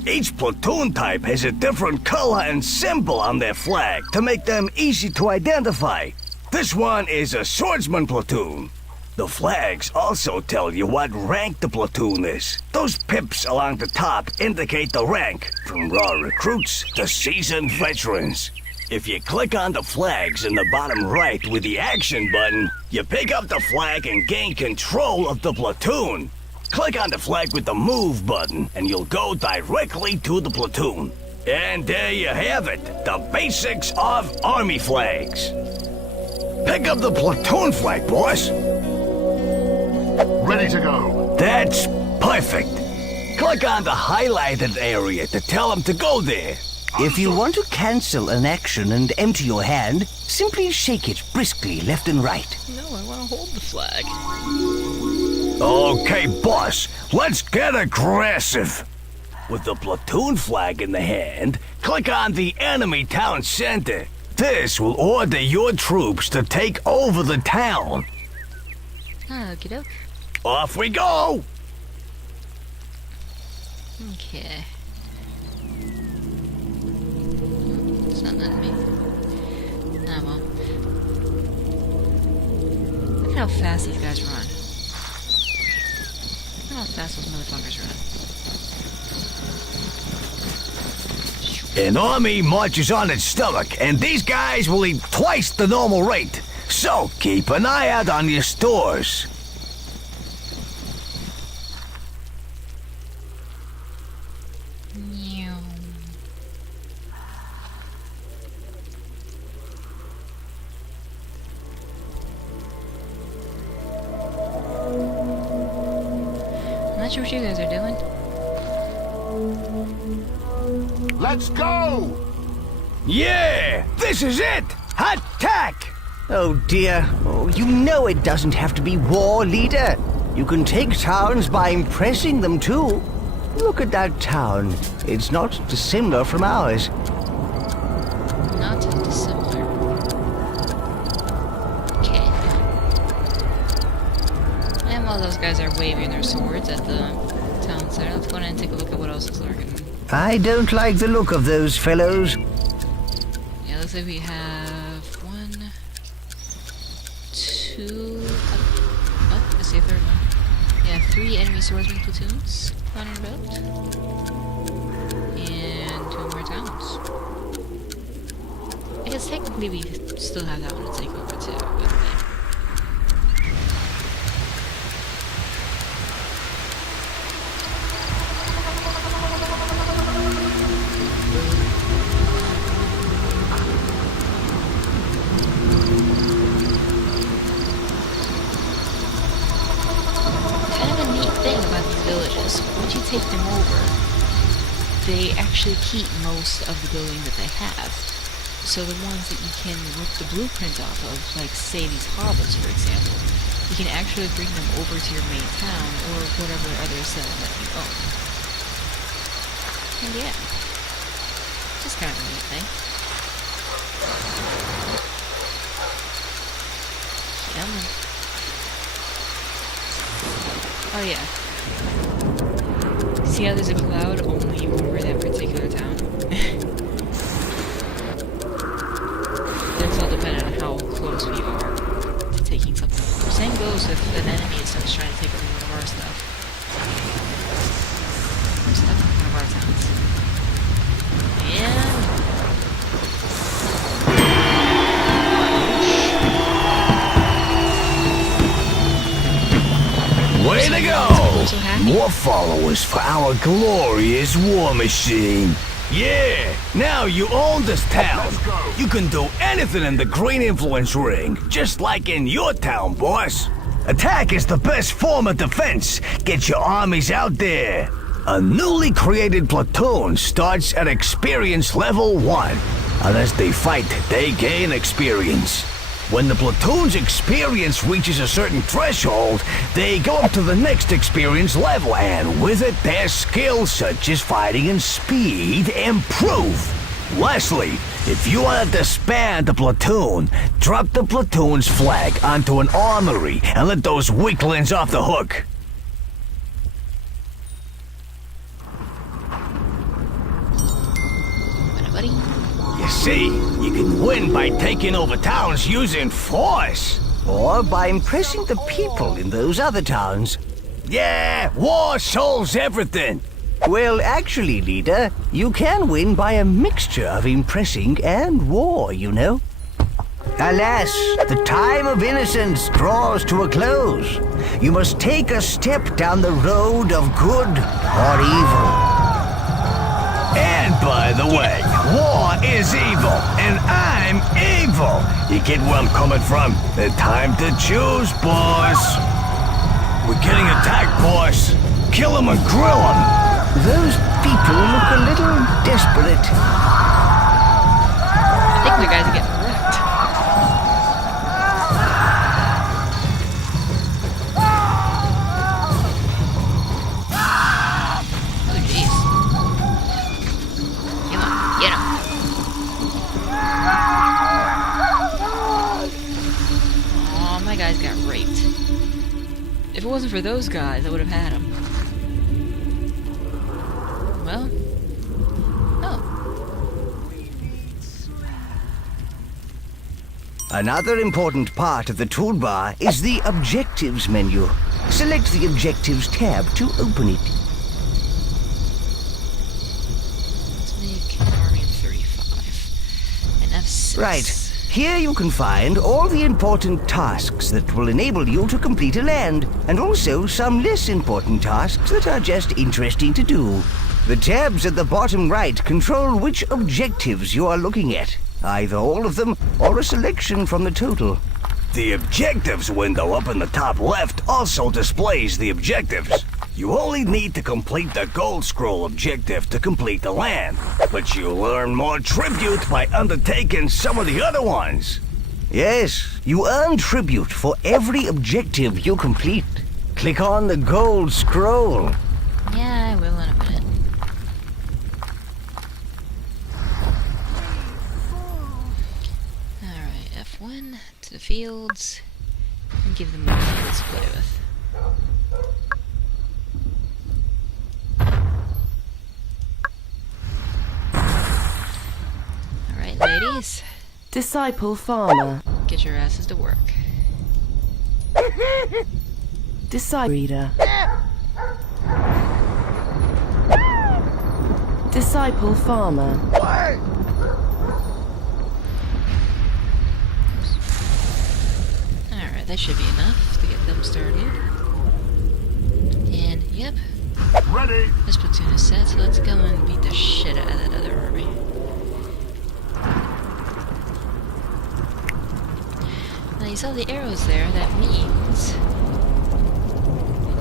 Each platoon type has a different color and symbol on their flag to make them easy to identify. This one is a swordsman platoon. The flags also tell you what rank the platoon is. Those pips along the top indicate the rank, from raw recruits to seasoned veterans. If you click on the flags in the bottom right with the action button, you pick up the flag and gain control of the platoon. Click on the flag with the move button and you'll go directly to the platoon. And there you have it, the basics of army flags. Pick up the platoon flag, boss. Ready to go. That's perfect. Click on the highlighted area to tell them to go there. If you want to cancel an action and empty your hand, simply shake it briskly left and right. No, I want to hold the flag. Okay, boss, let's get aggressive. With the platoon flag in the hand, click on the enemy town center. This will order your troops to take over the town. Okie doke. Off we go! Okay. It's not letting me. Ah, well. Look at how fast these guys run. Look at how fast those motherfuckers run. An army marches on its stomach, and these guys will eat twice the normal rate. So keep an eye out on your stores. I'm not sure what you guys are doing. Let's go! Yeah! This is it! Attack! Oh dear. Oh, you know it doesn't have to be war, leader. You can take towns by impressing them too. Look at that town. It's not dissimilar from ours. Not dissimilar. Okay. And while those guys are waving their swords at the town center, let's go in and take a look at what else is lurking. I don't like the look of those fellows. Yeah, looks like we have 1, 2. Oh, I see a third one. Yeah, 3 enemy swordsman platoons running about. And 2 more towns. I guess technically we still have that one to take over too, but once you take them over, they actually keep most of the buildings that they have. So the ones that you can rip the blueprint off of, like say these hovels for example, you can actually bring them over to your main town or whatever other settlement that you own. And yeah, just kind of a neat thing. Yeah, man. Oh yeah. See how there's a cloud only over that particular town? It's all dependent on how close we are to taking something over. Same goes if an enemy is trying to take over one of our stuff. Our stuff? One of our towns. And... Way to go! So happy. More followers for our glorious war machine. Yeah, now you own this town. You can do anything in the green influence ring, just like in your town, boss. Attack is the best form of defense. Get your armies out there. A newly created platoon starts at experience level 1. Unless they fight, they gain experience. When the platoon's experience reaches a certain threshold, they go up to the next experience level, and with it, their skills such as fighting and speed improve. Lastly, if you want to disband the platoon, drop the platoon's flag onto an armory and let those weaklings off the hook. Buddy. You see, you can win by taking over towns using force. Or by impressing the people in those other towns. Yeah, war solves everything. Well, actually, leader, you can win by a mixture of impressing and war, you know. Alas, the time of innocence draws to a close. You must take a step down the road of good or evil. And by the way, war is evil, and I'm evil. You get where I'm coming from? The time to choose, boss. We're getting attacked, boss. Kill 'em and grill 'em. Those people look a little desperate. I think the guys are getting wrecked. Oh jeez. Come on, get him. Aw, my guys got raped. If it wasn't for those guys, I would have had him. Well. Oh. Another important part of the toolbar is the Objectives menu. Select the Objectives tab to open it. Let's make an army of 35. And F6. Right. Here you can find all the important tasks that will enable you to complete a land, and also some less important tasks that are just interesting to do. The tabs at the bottom right control which objectives you are looking at, either all of them or a selection from the total. The objectives window up in the top left also displays the objectives. You only need to complete the gold scroll objective to complete the land, but you'll earn more tribute by undertaking some of the other ones. Yes, you earn tribute for every objective you complete. Click on the gold scroll. Yeah, I will in a minute. Alright, F1 to the fields, and give them more fields to play with. Alright, ladies, Disciple farmer. get your asses to work. Disciple breeder. Disciple farmer. Alright, that should be enough to get them started. And, yep, Ready. this platoon is set, so let's go and beat the shit out of that other army. Now you saw the arrows there, that means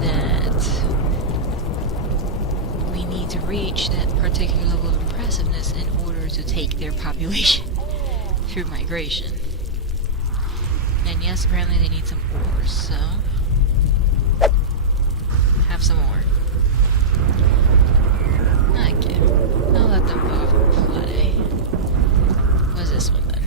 that we need to reach that particular level of impressiveness in order to take their population through migration. And yes, apparently they need some ores, so have some ore. Okay, I'll let them go play. What's this one then?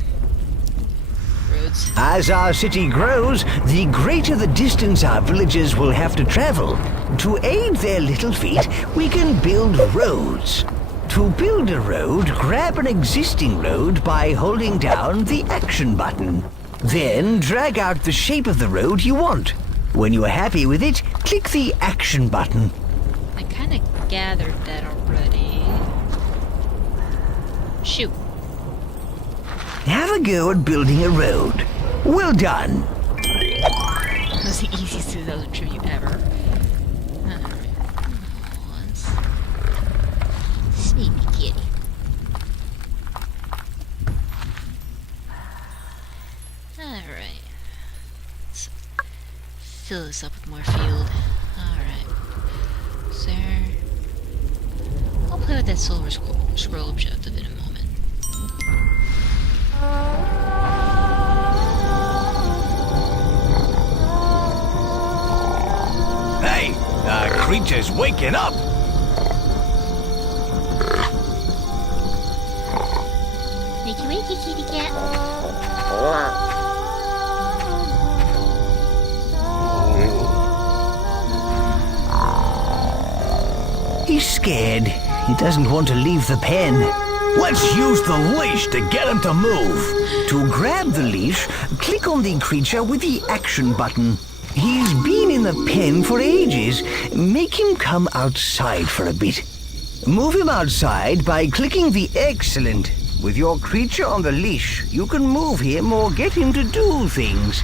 Roads. As our city grows, the greater the distance our villagers will have to travel. To aid their little feet, we can build roads. To build a road, grab an existing road by holding down the action button. Then drag out the shape of the road you want. When you are happy with it, click the action button. I kinda gathered that already. Shoot. Have a go at building a road. Well done. That was the easiest 2,000 tribute ever. Alright. Once. Sneaky kitty. Alright. Let's fill this up with more field. Alright. So, I'll play with that silver scroll objective in a moment. Hey, the creature's waking up. Wakey wakey, kitty cat. He's scared. He doesn't want to leave the pen. Let's use the leash to get him to move. To grab the leash, click on the creature with the action button. He's been in the pen for ages. Make him come outside for a bit. Move him outside by clicking the excellent. With your creature on the leash, you can move him or get him to do things.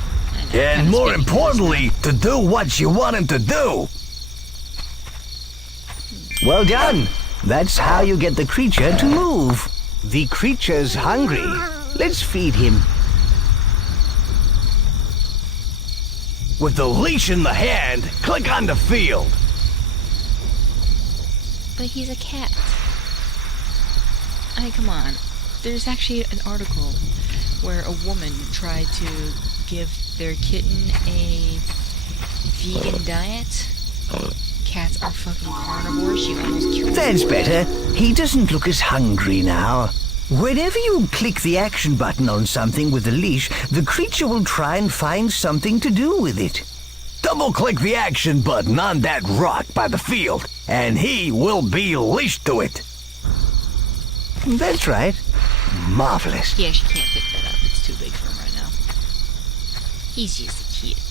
And more importantly, to do what you want him to do. Well done. That's how you get the creature to move. The creature's hungry. Let's feed him. With the leash in the hand, click on the field. But he's a cat. I mean, come on. There's actually an article where a woman tried to give their kitten a vegan diet. Cats are fucking carnivores. She almost killed That's her. better. He doesn't look as hungry now. Whenever you click the action button on something with a leash, the creature will try and find something to do with it. Double-click the action button on that rock by the field, and he will be leashed to it. That's right. Marvelous. He actually can't pick that up. It's too big for him right now. He's just a kitten.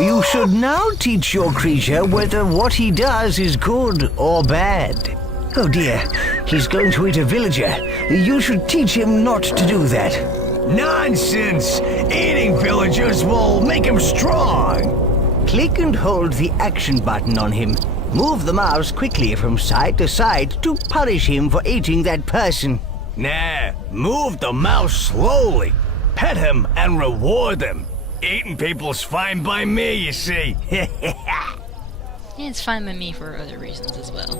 You should now teach your creature whether what he does is good or bad. Oh dear, he's going to eat a villager. You should teach him not to do that. Nonsense! Eating villagers will make him strong! Click and hold the action button on him. Move the mouse quickly from side to side to punish him for eating that person. Nah, move the mouse slowly. Pet him and reward him. Eating people's fine by me, you see. It's fine by me for other reasons as well.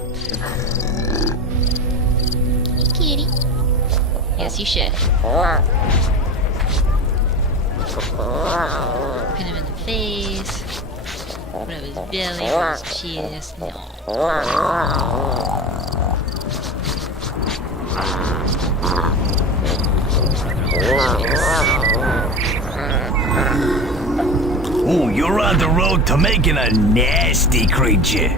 Hey, kitty. Yes, you should. Pin him in the face. Put up his belly, rub his chest. No. Ooh, you're on the road to making a nasty creature.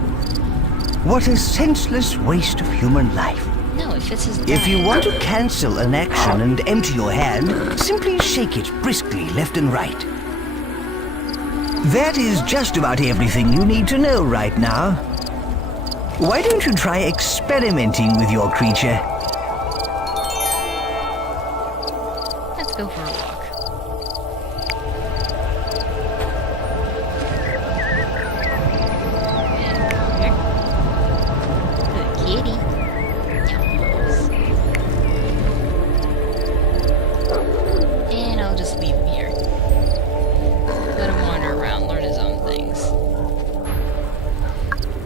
What a senseless waste of human life. No, it fits his If you diet. want to cancel an action and empty your hand, simply shake it briskly left and right. That is just about everything you need to know right now. Why don't you try experimenting with your creature? Let's go for a walk. Good kitty. And I'll just leave him here. Let him wander around, learn his own things.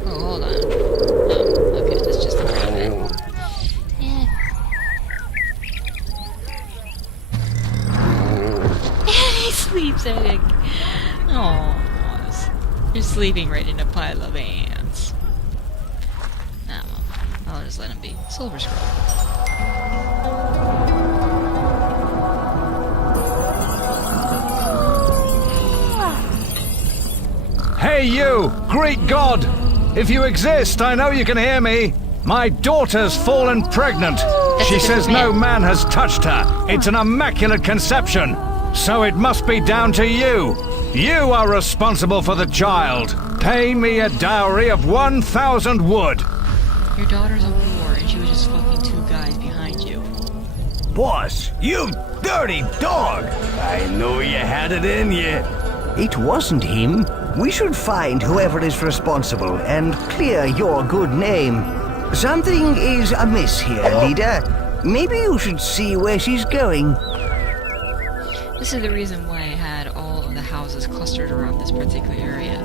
Oh, hold on. Oh, okay, that's just a crane. Yeah. He sleeps at it. Oh, you're sleeping right in a pile of ants. Ah, well, I'll just let him be. Silver Scroll. Hey you! Great God! If you exist, I know you can hear me. My daughter's fallen pregnant. She says no man has touched her. It's an immaculate conception. So it must be down to you. You are responsible for the child. Pay me a dowry of 1,000 wood. Your daughter's a whore, and she was just fucking two guys behind you. Boss, you dirty dog! I knew you had it in you. It wasn't him. We should find whoever is responsible and clear your good name. Something is amiss here, leader. Maybe you should see where she's going. This is the reason why I had all of the houses clustered around this particular area.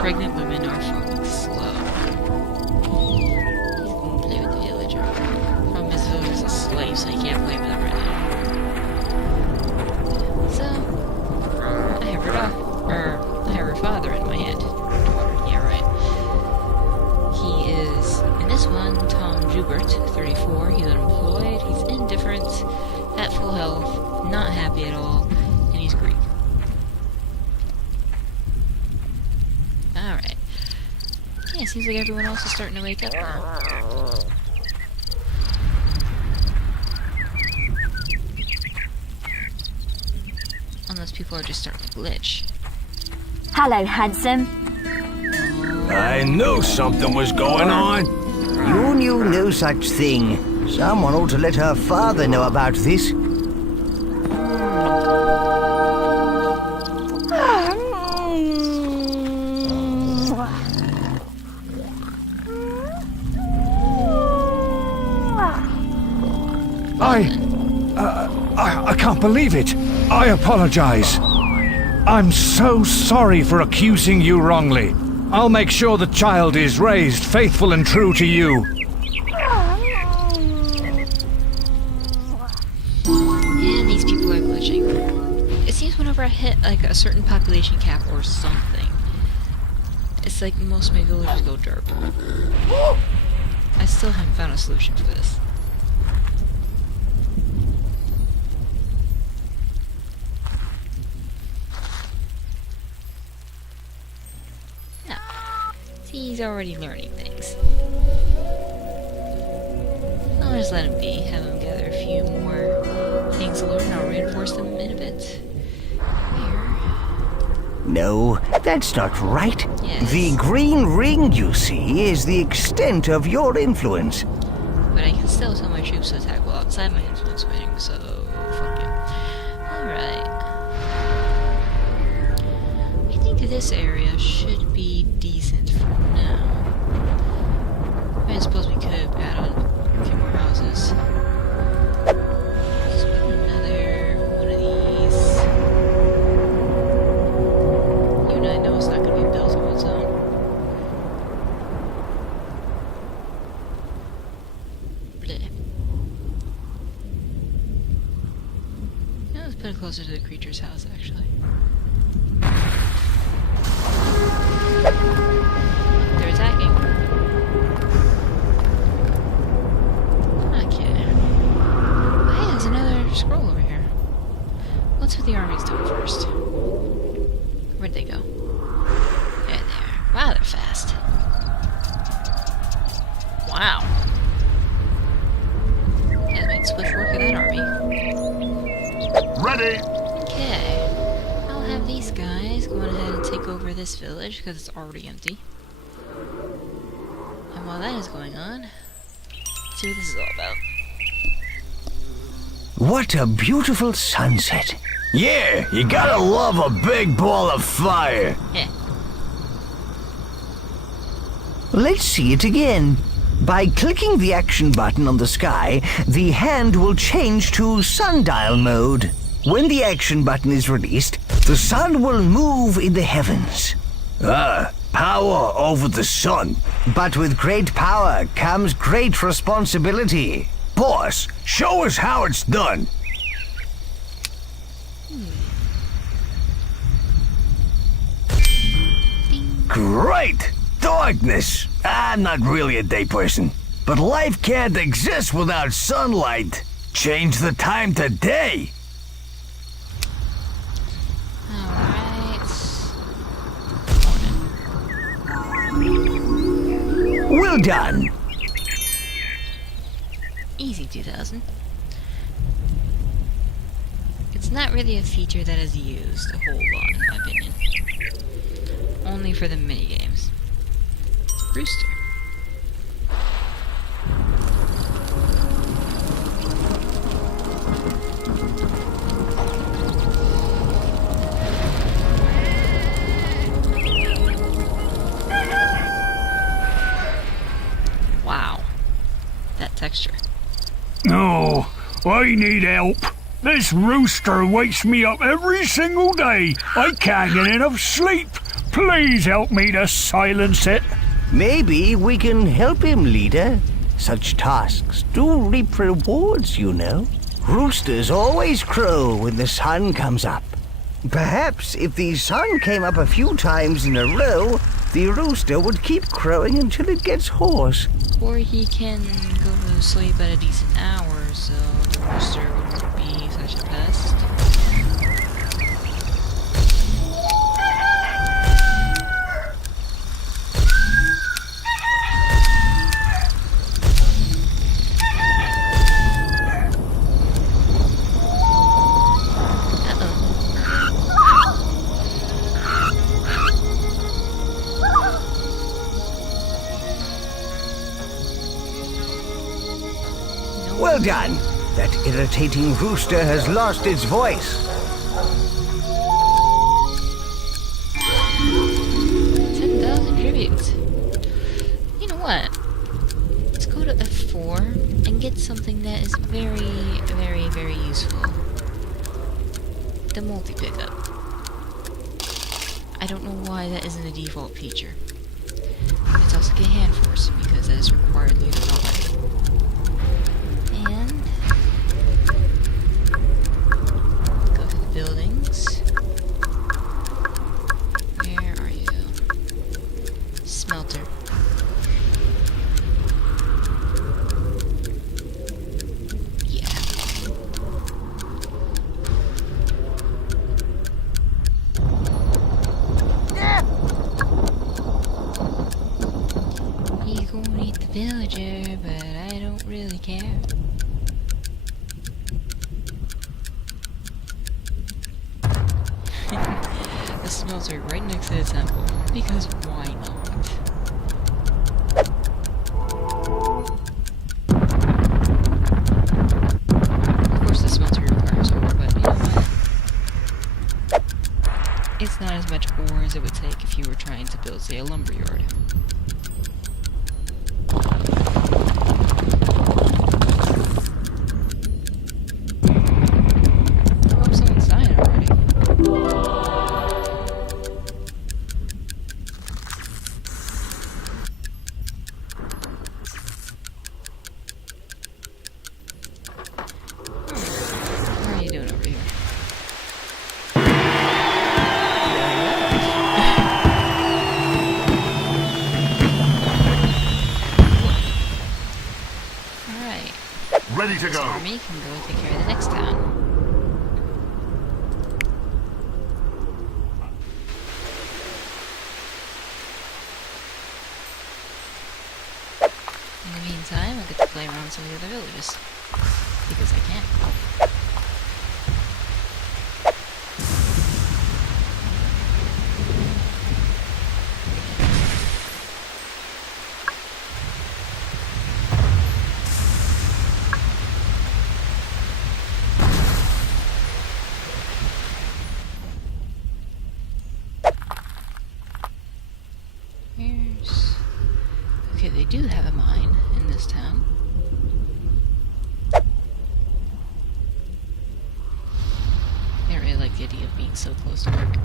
Pregnant women are fucking slow. He's gonna play with the villager. Problem is, the villager's a slave, so he can't play with him right now. So, I have her daughter, or I have her father in my head. Daughter, yeah, right. He is, in this one, Tom Jubert, 34. He's unemployed, he's indifferent, at full health, not happy at all, and he's Greek. Alright. Yeah, seems like everyone else is starting to wake up now. Unless people are just starting to glitch. Hello, handsome. I knew something was going on. You knew no such thing. Someone ought to let her father know about this. I can't believe it. I apologize. I'm so sorry for accusing you wrongly. I'll make sure the child is raised faithful and true to you. And these people are glitching. It seems whenever I hit like a certain population cap or something, it's like most of my villagers go derp. I still haven't found a solution for this. Yeah. See, he's already learning things. I'll just let him be, have him gather a few more things to learn, and I'll reinforce them in a bit. Here. No, that's not right. Yes. The green ring you see is the extent of your influence. But I can still tell my troops to attack well outside my influence wing, so fuck it. Alright. I think this area should be decent for now. I suppose we could add on a few more houses. Just put another one of these. Even I know it's not going to be built on its own. Bleh. Yeah, let's put it closer to the creature's house, actually. They're attacking. Okay. Hey, there's another scroll over here. Let's put the armies down first. Where'd they go? There they are. Wow, they're fast. Wow. That made swift work of that army. Ready! Okay. I'll have these guys go ahead and take over this village because it's already empty. And while that is going on, let's see what this is all about. What a beautiful sunset. Yeah, you gotta love a big ball of fire. Heh. Let's see it again. By clicking the action button on the sky, the hand will change to sundial mode. When the action button is released, the sun will move in the heavens. Power over the sun. But with great power comes great responsibility. Boss, show us how it's done. Great! Darkness! I'm not really a day person, but life can't exist without sunlight. Change the time to day. Alright. Well done. Easy 2000. It's not really a feature that is used a whole lot, in my opinion. Only for the minigames. Rooster. Wow. That texture. No, I need help. This rooster wakes me up every single day. I can't get enough sleep. Please help me to silence it. Maybe we can help him, leader. Such tasks do reap rewards, you know. Roosters always crow when the sun comes up. Perhaps if the sun came up a few times in a row, the rooster would keep crowing until it gets hoarse. Or he can go to sleep at a decent hour, so the rooster wouldn't be such a pest. Well done. That irritating rooster has lost its voice. 10,000 tributes. You know what? Let's go to F4 and get something that is very, very, very useful. The multi-pickup. I don't know why that isn't a default feature. also get hand force because that is required later on. And go to the buildings. Where are you? Smelter. Villager, but I don't really care. The smelter right next to the temple, because why not? Of course the smelter requires ore, but you know what? It's not as much ore as it would take if you were trying to build, say, a lumberyard. Ready to go. Army can go take care of the next town. In the meantime, I'll get to play around with some of the other villages. Because I can. Okay, they do have a mine in this town. I really like the idea of being so close to work.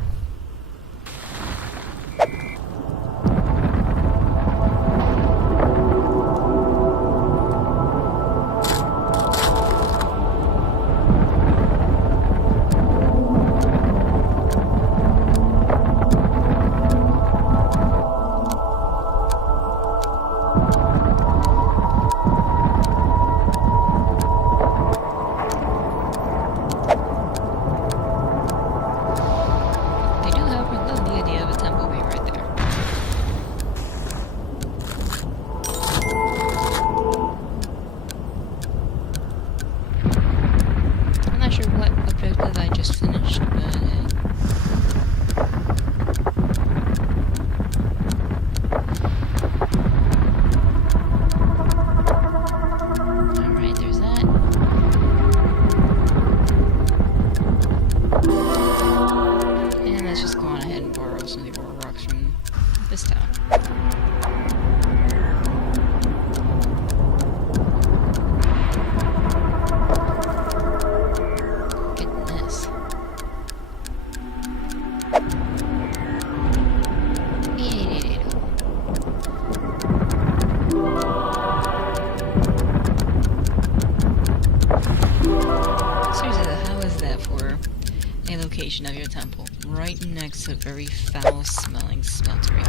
Of your temple, right next to a very foul-smelling smeltery.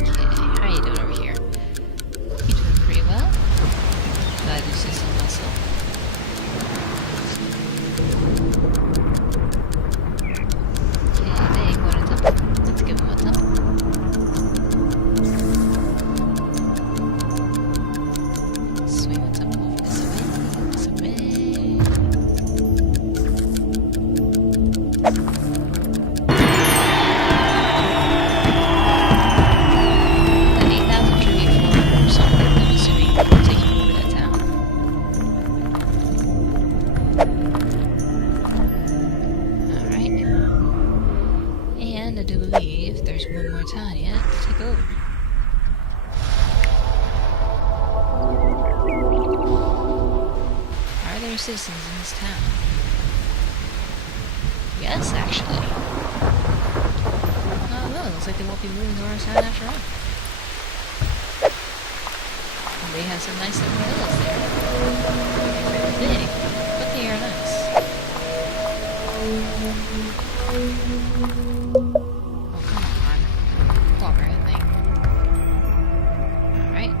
Okay, how are you doing over here? You doing pretty well? Glad to see some muscle. Okay, they want a temple. Let's give them a temple. Swing the temple this way, An 8,000 tribute for something I'm assuming we're taking over that town. Alright. And I do believe there's one more town yet to take over. other citizens in this town? Yes, actually. Oh, no, it looks like they won't be moving to our town after all. And they have some nice little villas there. They're very big, but they are nice. Oh, come on. Cooperate thing. Alright.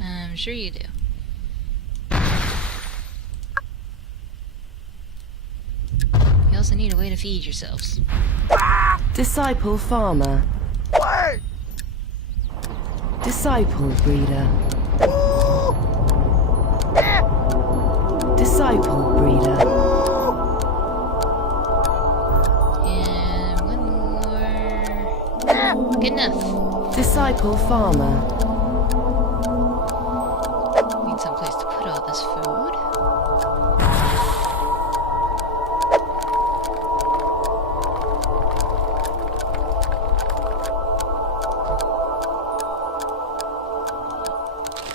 I'm sure you do. You also need a way to feed yourselves. Disciple farmer. What? Disciple breeder. Disciple breeder. And one more. Good enough. Disciple farmer. Need some place to put all this food.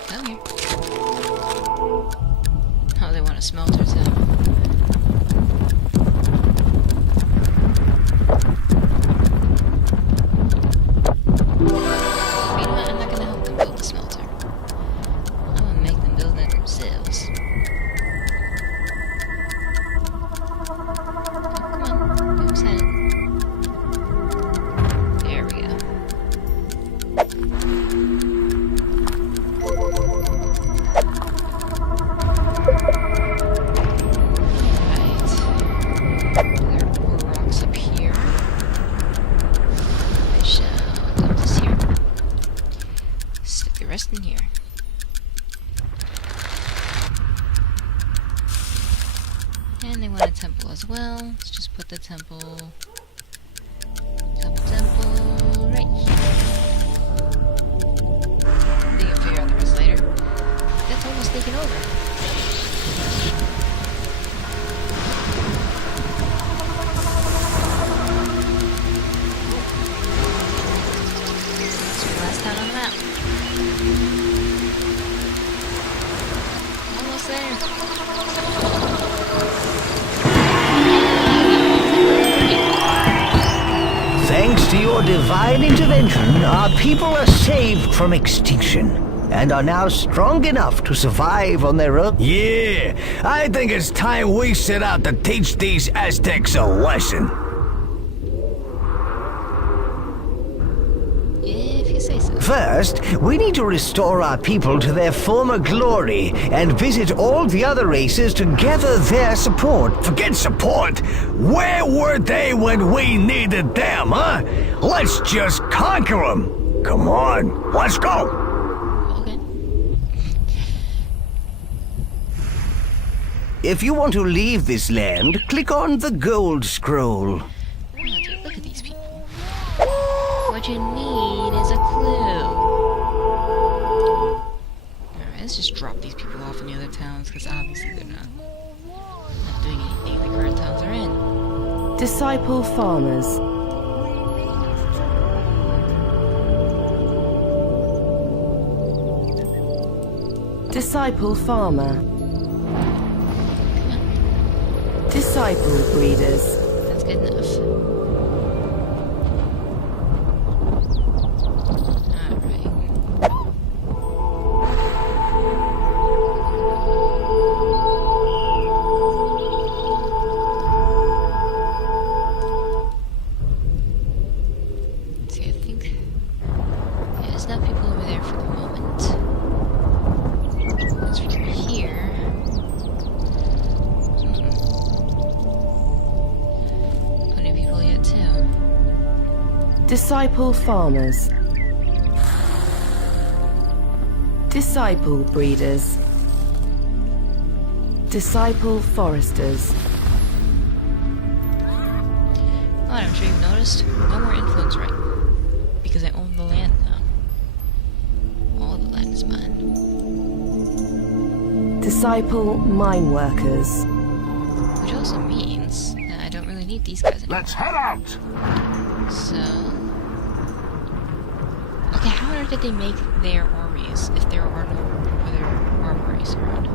Come here. Oh, they want a smelter too. You know what? I'm not gonna help them build the smelter. I'm gonna make them build it themselves. Oh, come on. Who's that? There we go. Right. There are more rocks up here. I shall dump this here. Stick the rest in here. And they want a temple as well. Let's just put the temple right here. They can figure out the rest later. That's almost taken over. That's the last town on the map. Almost there. Thanks to your divine intervention, our people are saved from extinction and are now strong enough to survive on their own. Yeah, I think it's time we set out to teach these Aztecs a lesson. If you say so. First, we need to restore our people to their former glory and visit all the other races to gather their support. Forget support. Where were they when we needed them, huh? Let's just conquer them. Come on, let's go. Okay. If you want to leave this land, click on the gold scroll. Oh, dude, look at these people. What you need is a clue. Alright, let's just drop these people off in the other towns, because obviously they're not doing anything the current towns are in. Disciple farmers. Disciple farmer. Disciple breeders. That's good enough. Alright. Let's see, I think... Yeah, there's not people over there for the moment. As for here... Plenty of people yet too. Disciple farmers. Disciple breeders. Disciple foresters. Oh, and I'm sure you've noticed, no more influence right. Because I own the land now. All the land is mine. Disciple mine workers. Would you also means that I don't really need these guys anymore. Let's head out! So... Okay, how on earth did they make their armies if there are no other armories around?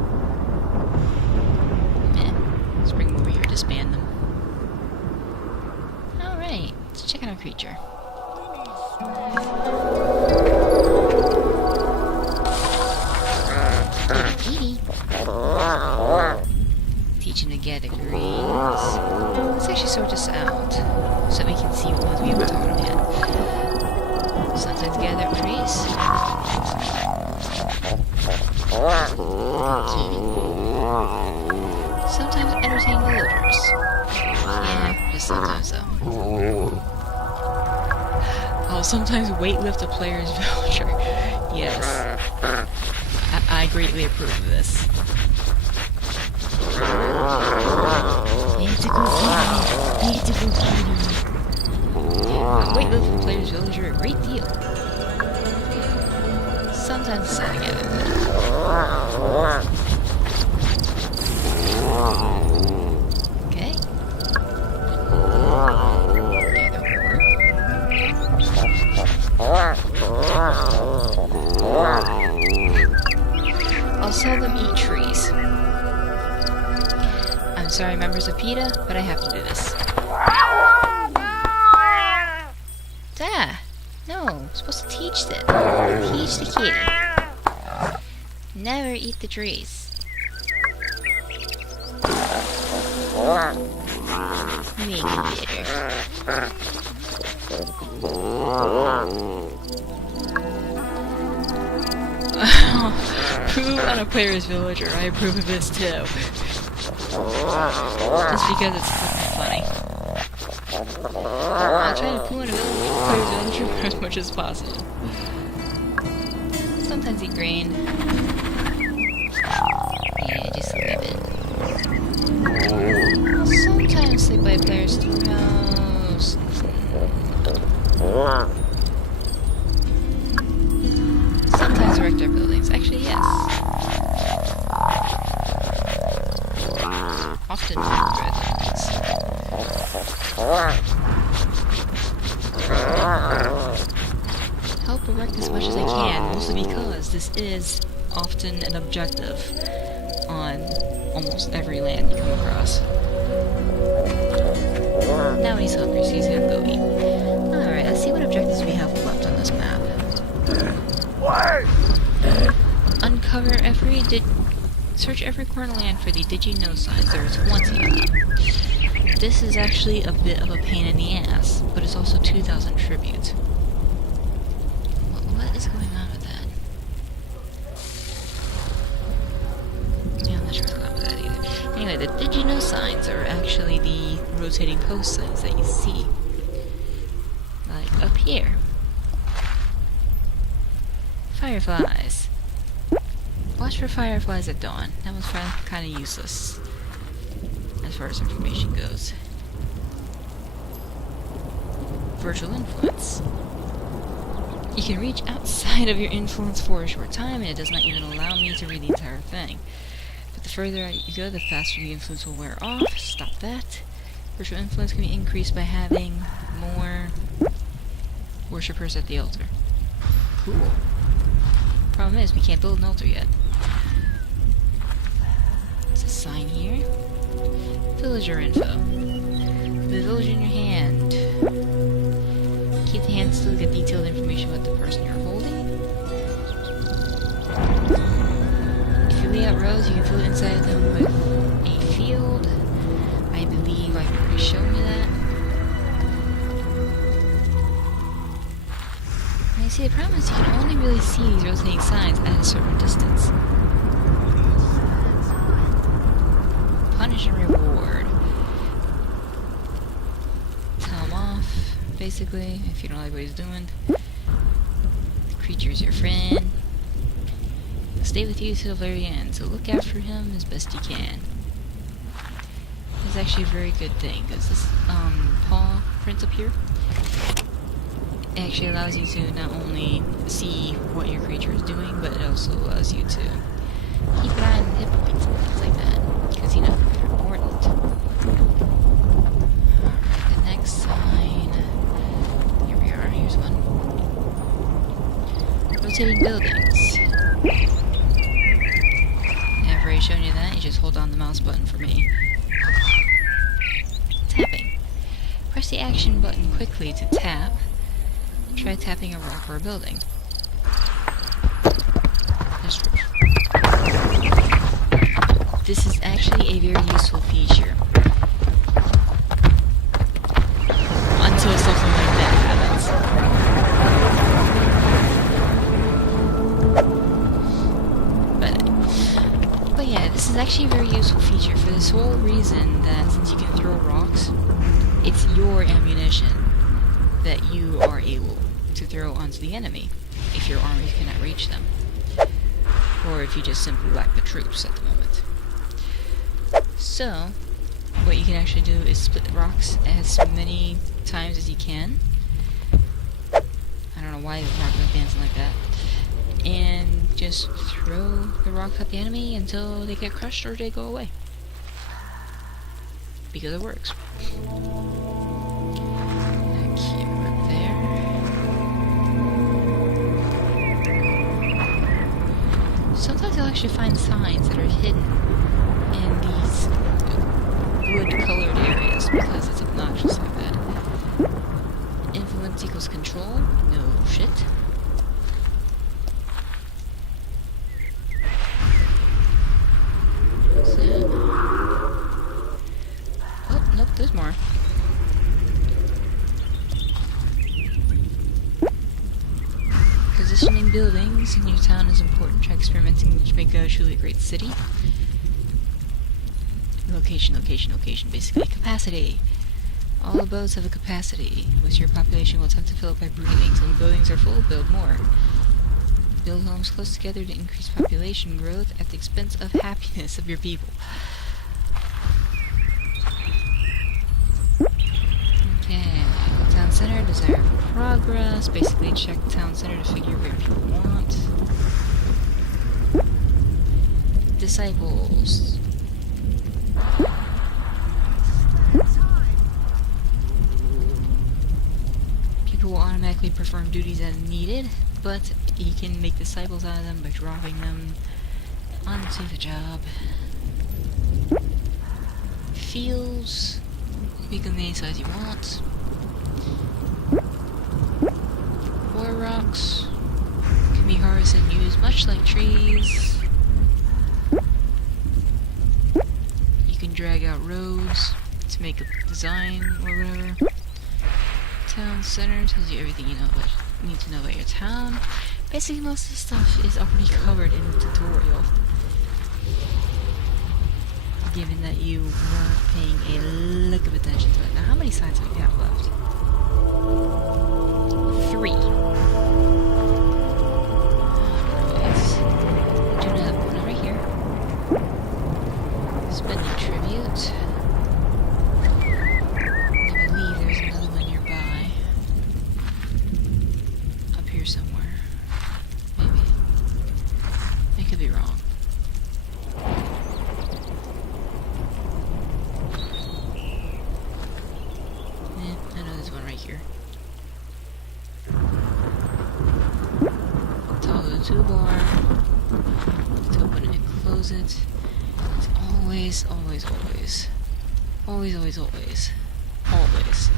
Meh. Let's bring them over here, disband them. Alright, let's check out our creature. Teach him to gather greens. Let's actually sort this out so we can see what ones we haven't taught him yet. Sometimes gather trees. Sometimes entertain villagers. Yeah, just sometimes though. Oh, sometimes weightlift a player's villager. Yes. I greatly approve of this. Weightlift a player's villager a great deal. Sometimes it's not together. Okay. Gather more. I'll sell them eat trees. I'm sorry, members of PETA, but I have to do this. Ah! No, I'm supposed to teach them. Teach the kid. Never eat the trees. Make it better. Approve on a player's villager. I approve of this too. Just because it's fucking funny. I'll try to poo on a player's villager for as much as possible. Sometimes eat grain. Yeah, just leave it. Sometimes sleep by a player's storehouse. Sometimes erect their buildings. Actually, yes. Often erect buildings. Help erect as much as I can, mostly because this is often an objective on almost every land you come across. Now he's hungry, so he's gonna go eat. Alright, let's see what objectives we have left on this map. Uncover every search every corner land for the Did You Know signs. There are 20 of them. This is actually a bit of a pain in the ass, but it's also 2,000 tribute. What is going on with that? Yeah, I'm not sure what's going on with that either. Anyway, the Did You Know signs are actually the rotating post signs that you see. Like up here. Fireflies. Watch for fireflies at dawn. That one's kind of useless as far as information goes. Virtual influence. You can reach outside of your influence for a short time, and it does not even allow me to read the entire thing. But the further you go, the faster the influence will wear off. Stop that. Virtual influence can be increased by having more worshippers at the altar. Cool. Problem is, we can't build an altar yet. There's a sign here. Villager info. The villager in your hand. Keep the hand still to get detailed information about the person you're holding. If you lay out rows, you can fill inside them with a field. I believe I've already shown you that. And you see, the problem is you can only really see these rotating signs at a certain distance. Punish and reward. Tell him off, basically, if you don't like what he's doing. The creature's your friend. He'll stay with you till the very end, so look after him as best you can. It's actually a very good thing, because this paw print up here, it actually allows you to not only see what your creature is doing, but it also allows you to keep an eye on hit points and things like that. Because, you know, they're important. rotating buildings. I've already shown you that. You just hold down the mouse button for me. Tapping. Press the action button quickly to tap. Try tapping a rock or a building. This is actually a very useful feature. Until something like that happens. But yeah, this is actually a very useful feature for the sole reason that since you can throw rocks, it's your ammunition that you are able to throw onto the enemy if your army cannot reach them. Or if you just simply lack the troops at the moment. So, what you can actually do is split the rocks as many times as you can. I don't know why the rock was dancing like that. And just throw the rocks at the enemy until they get crushed or they go away. Because it works. Okay, right there. Sometimes you'll actually find signs that are hidden in these wood-colored areas because it's obnoxious like that. Influence equals control? No shit. So... oh, nope, there's more. Positioning buildings in your town is important. Try experimenting to make a truly great city. Location, location, location. Basically, capacity. All abodes have a capacity, which your population will attempt to fill up by breeding. So when buildings are full, build more. Build homes close together to increase population growth at the expense of happiness of your people. Okay. Town center, desire for progress. Basically, check town center to figure where people want. Disciples. People will automatically perform duties as needed, but you can make disciples out of them by dropping them onto the job. Fields. Make them any size you want. Ore rocks can be harvested and used much like trees. You can drag out roads to make a design or whatever. Town center tells you everything you need to know about your town. Basically, most of the stuff is already covered in the tutorial. Given that you weren't paying a lick of attention to it. Now, how many signs do we have left? 3. Alright. Do another one over here. Spending tribute. I believe there's another one nearby. Up here somewhere. Maybe. I could be wrong. I know there's one right here. Toggle the toolbar to open it and close it. It's always, always, always, always, always, always, always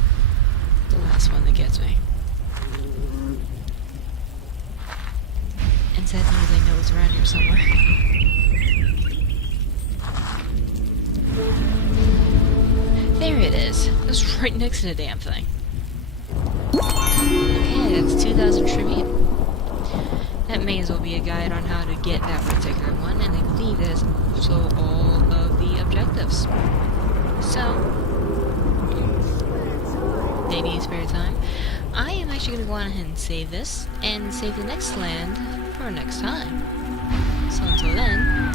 the last one that gets me. And sad thing is I know it's around here somewhere. There it is. It was right next to the damn thing. Okay, that's 2,000 tribute. That may as well be a guide on how to get that particular one, and I believe that is also all of the objectives. So, maybe in spare time, I am actually going to go on ahead and save this, and save the next land for next time. So until then,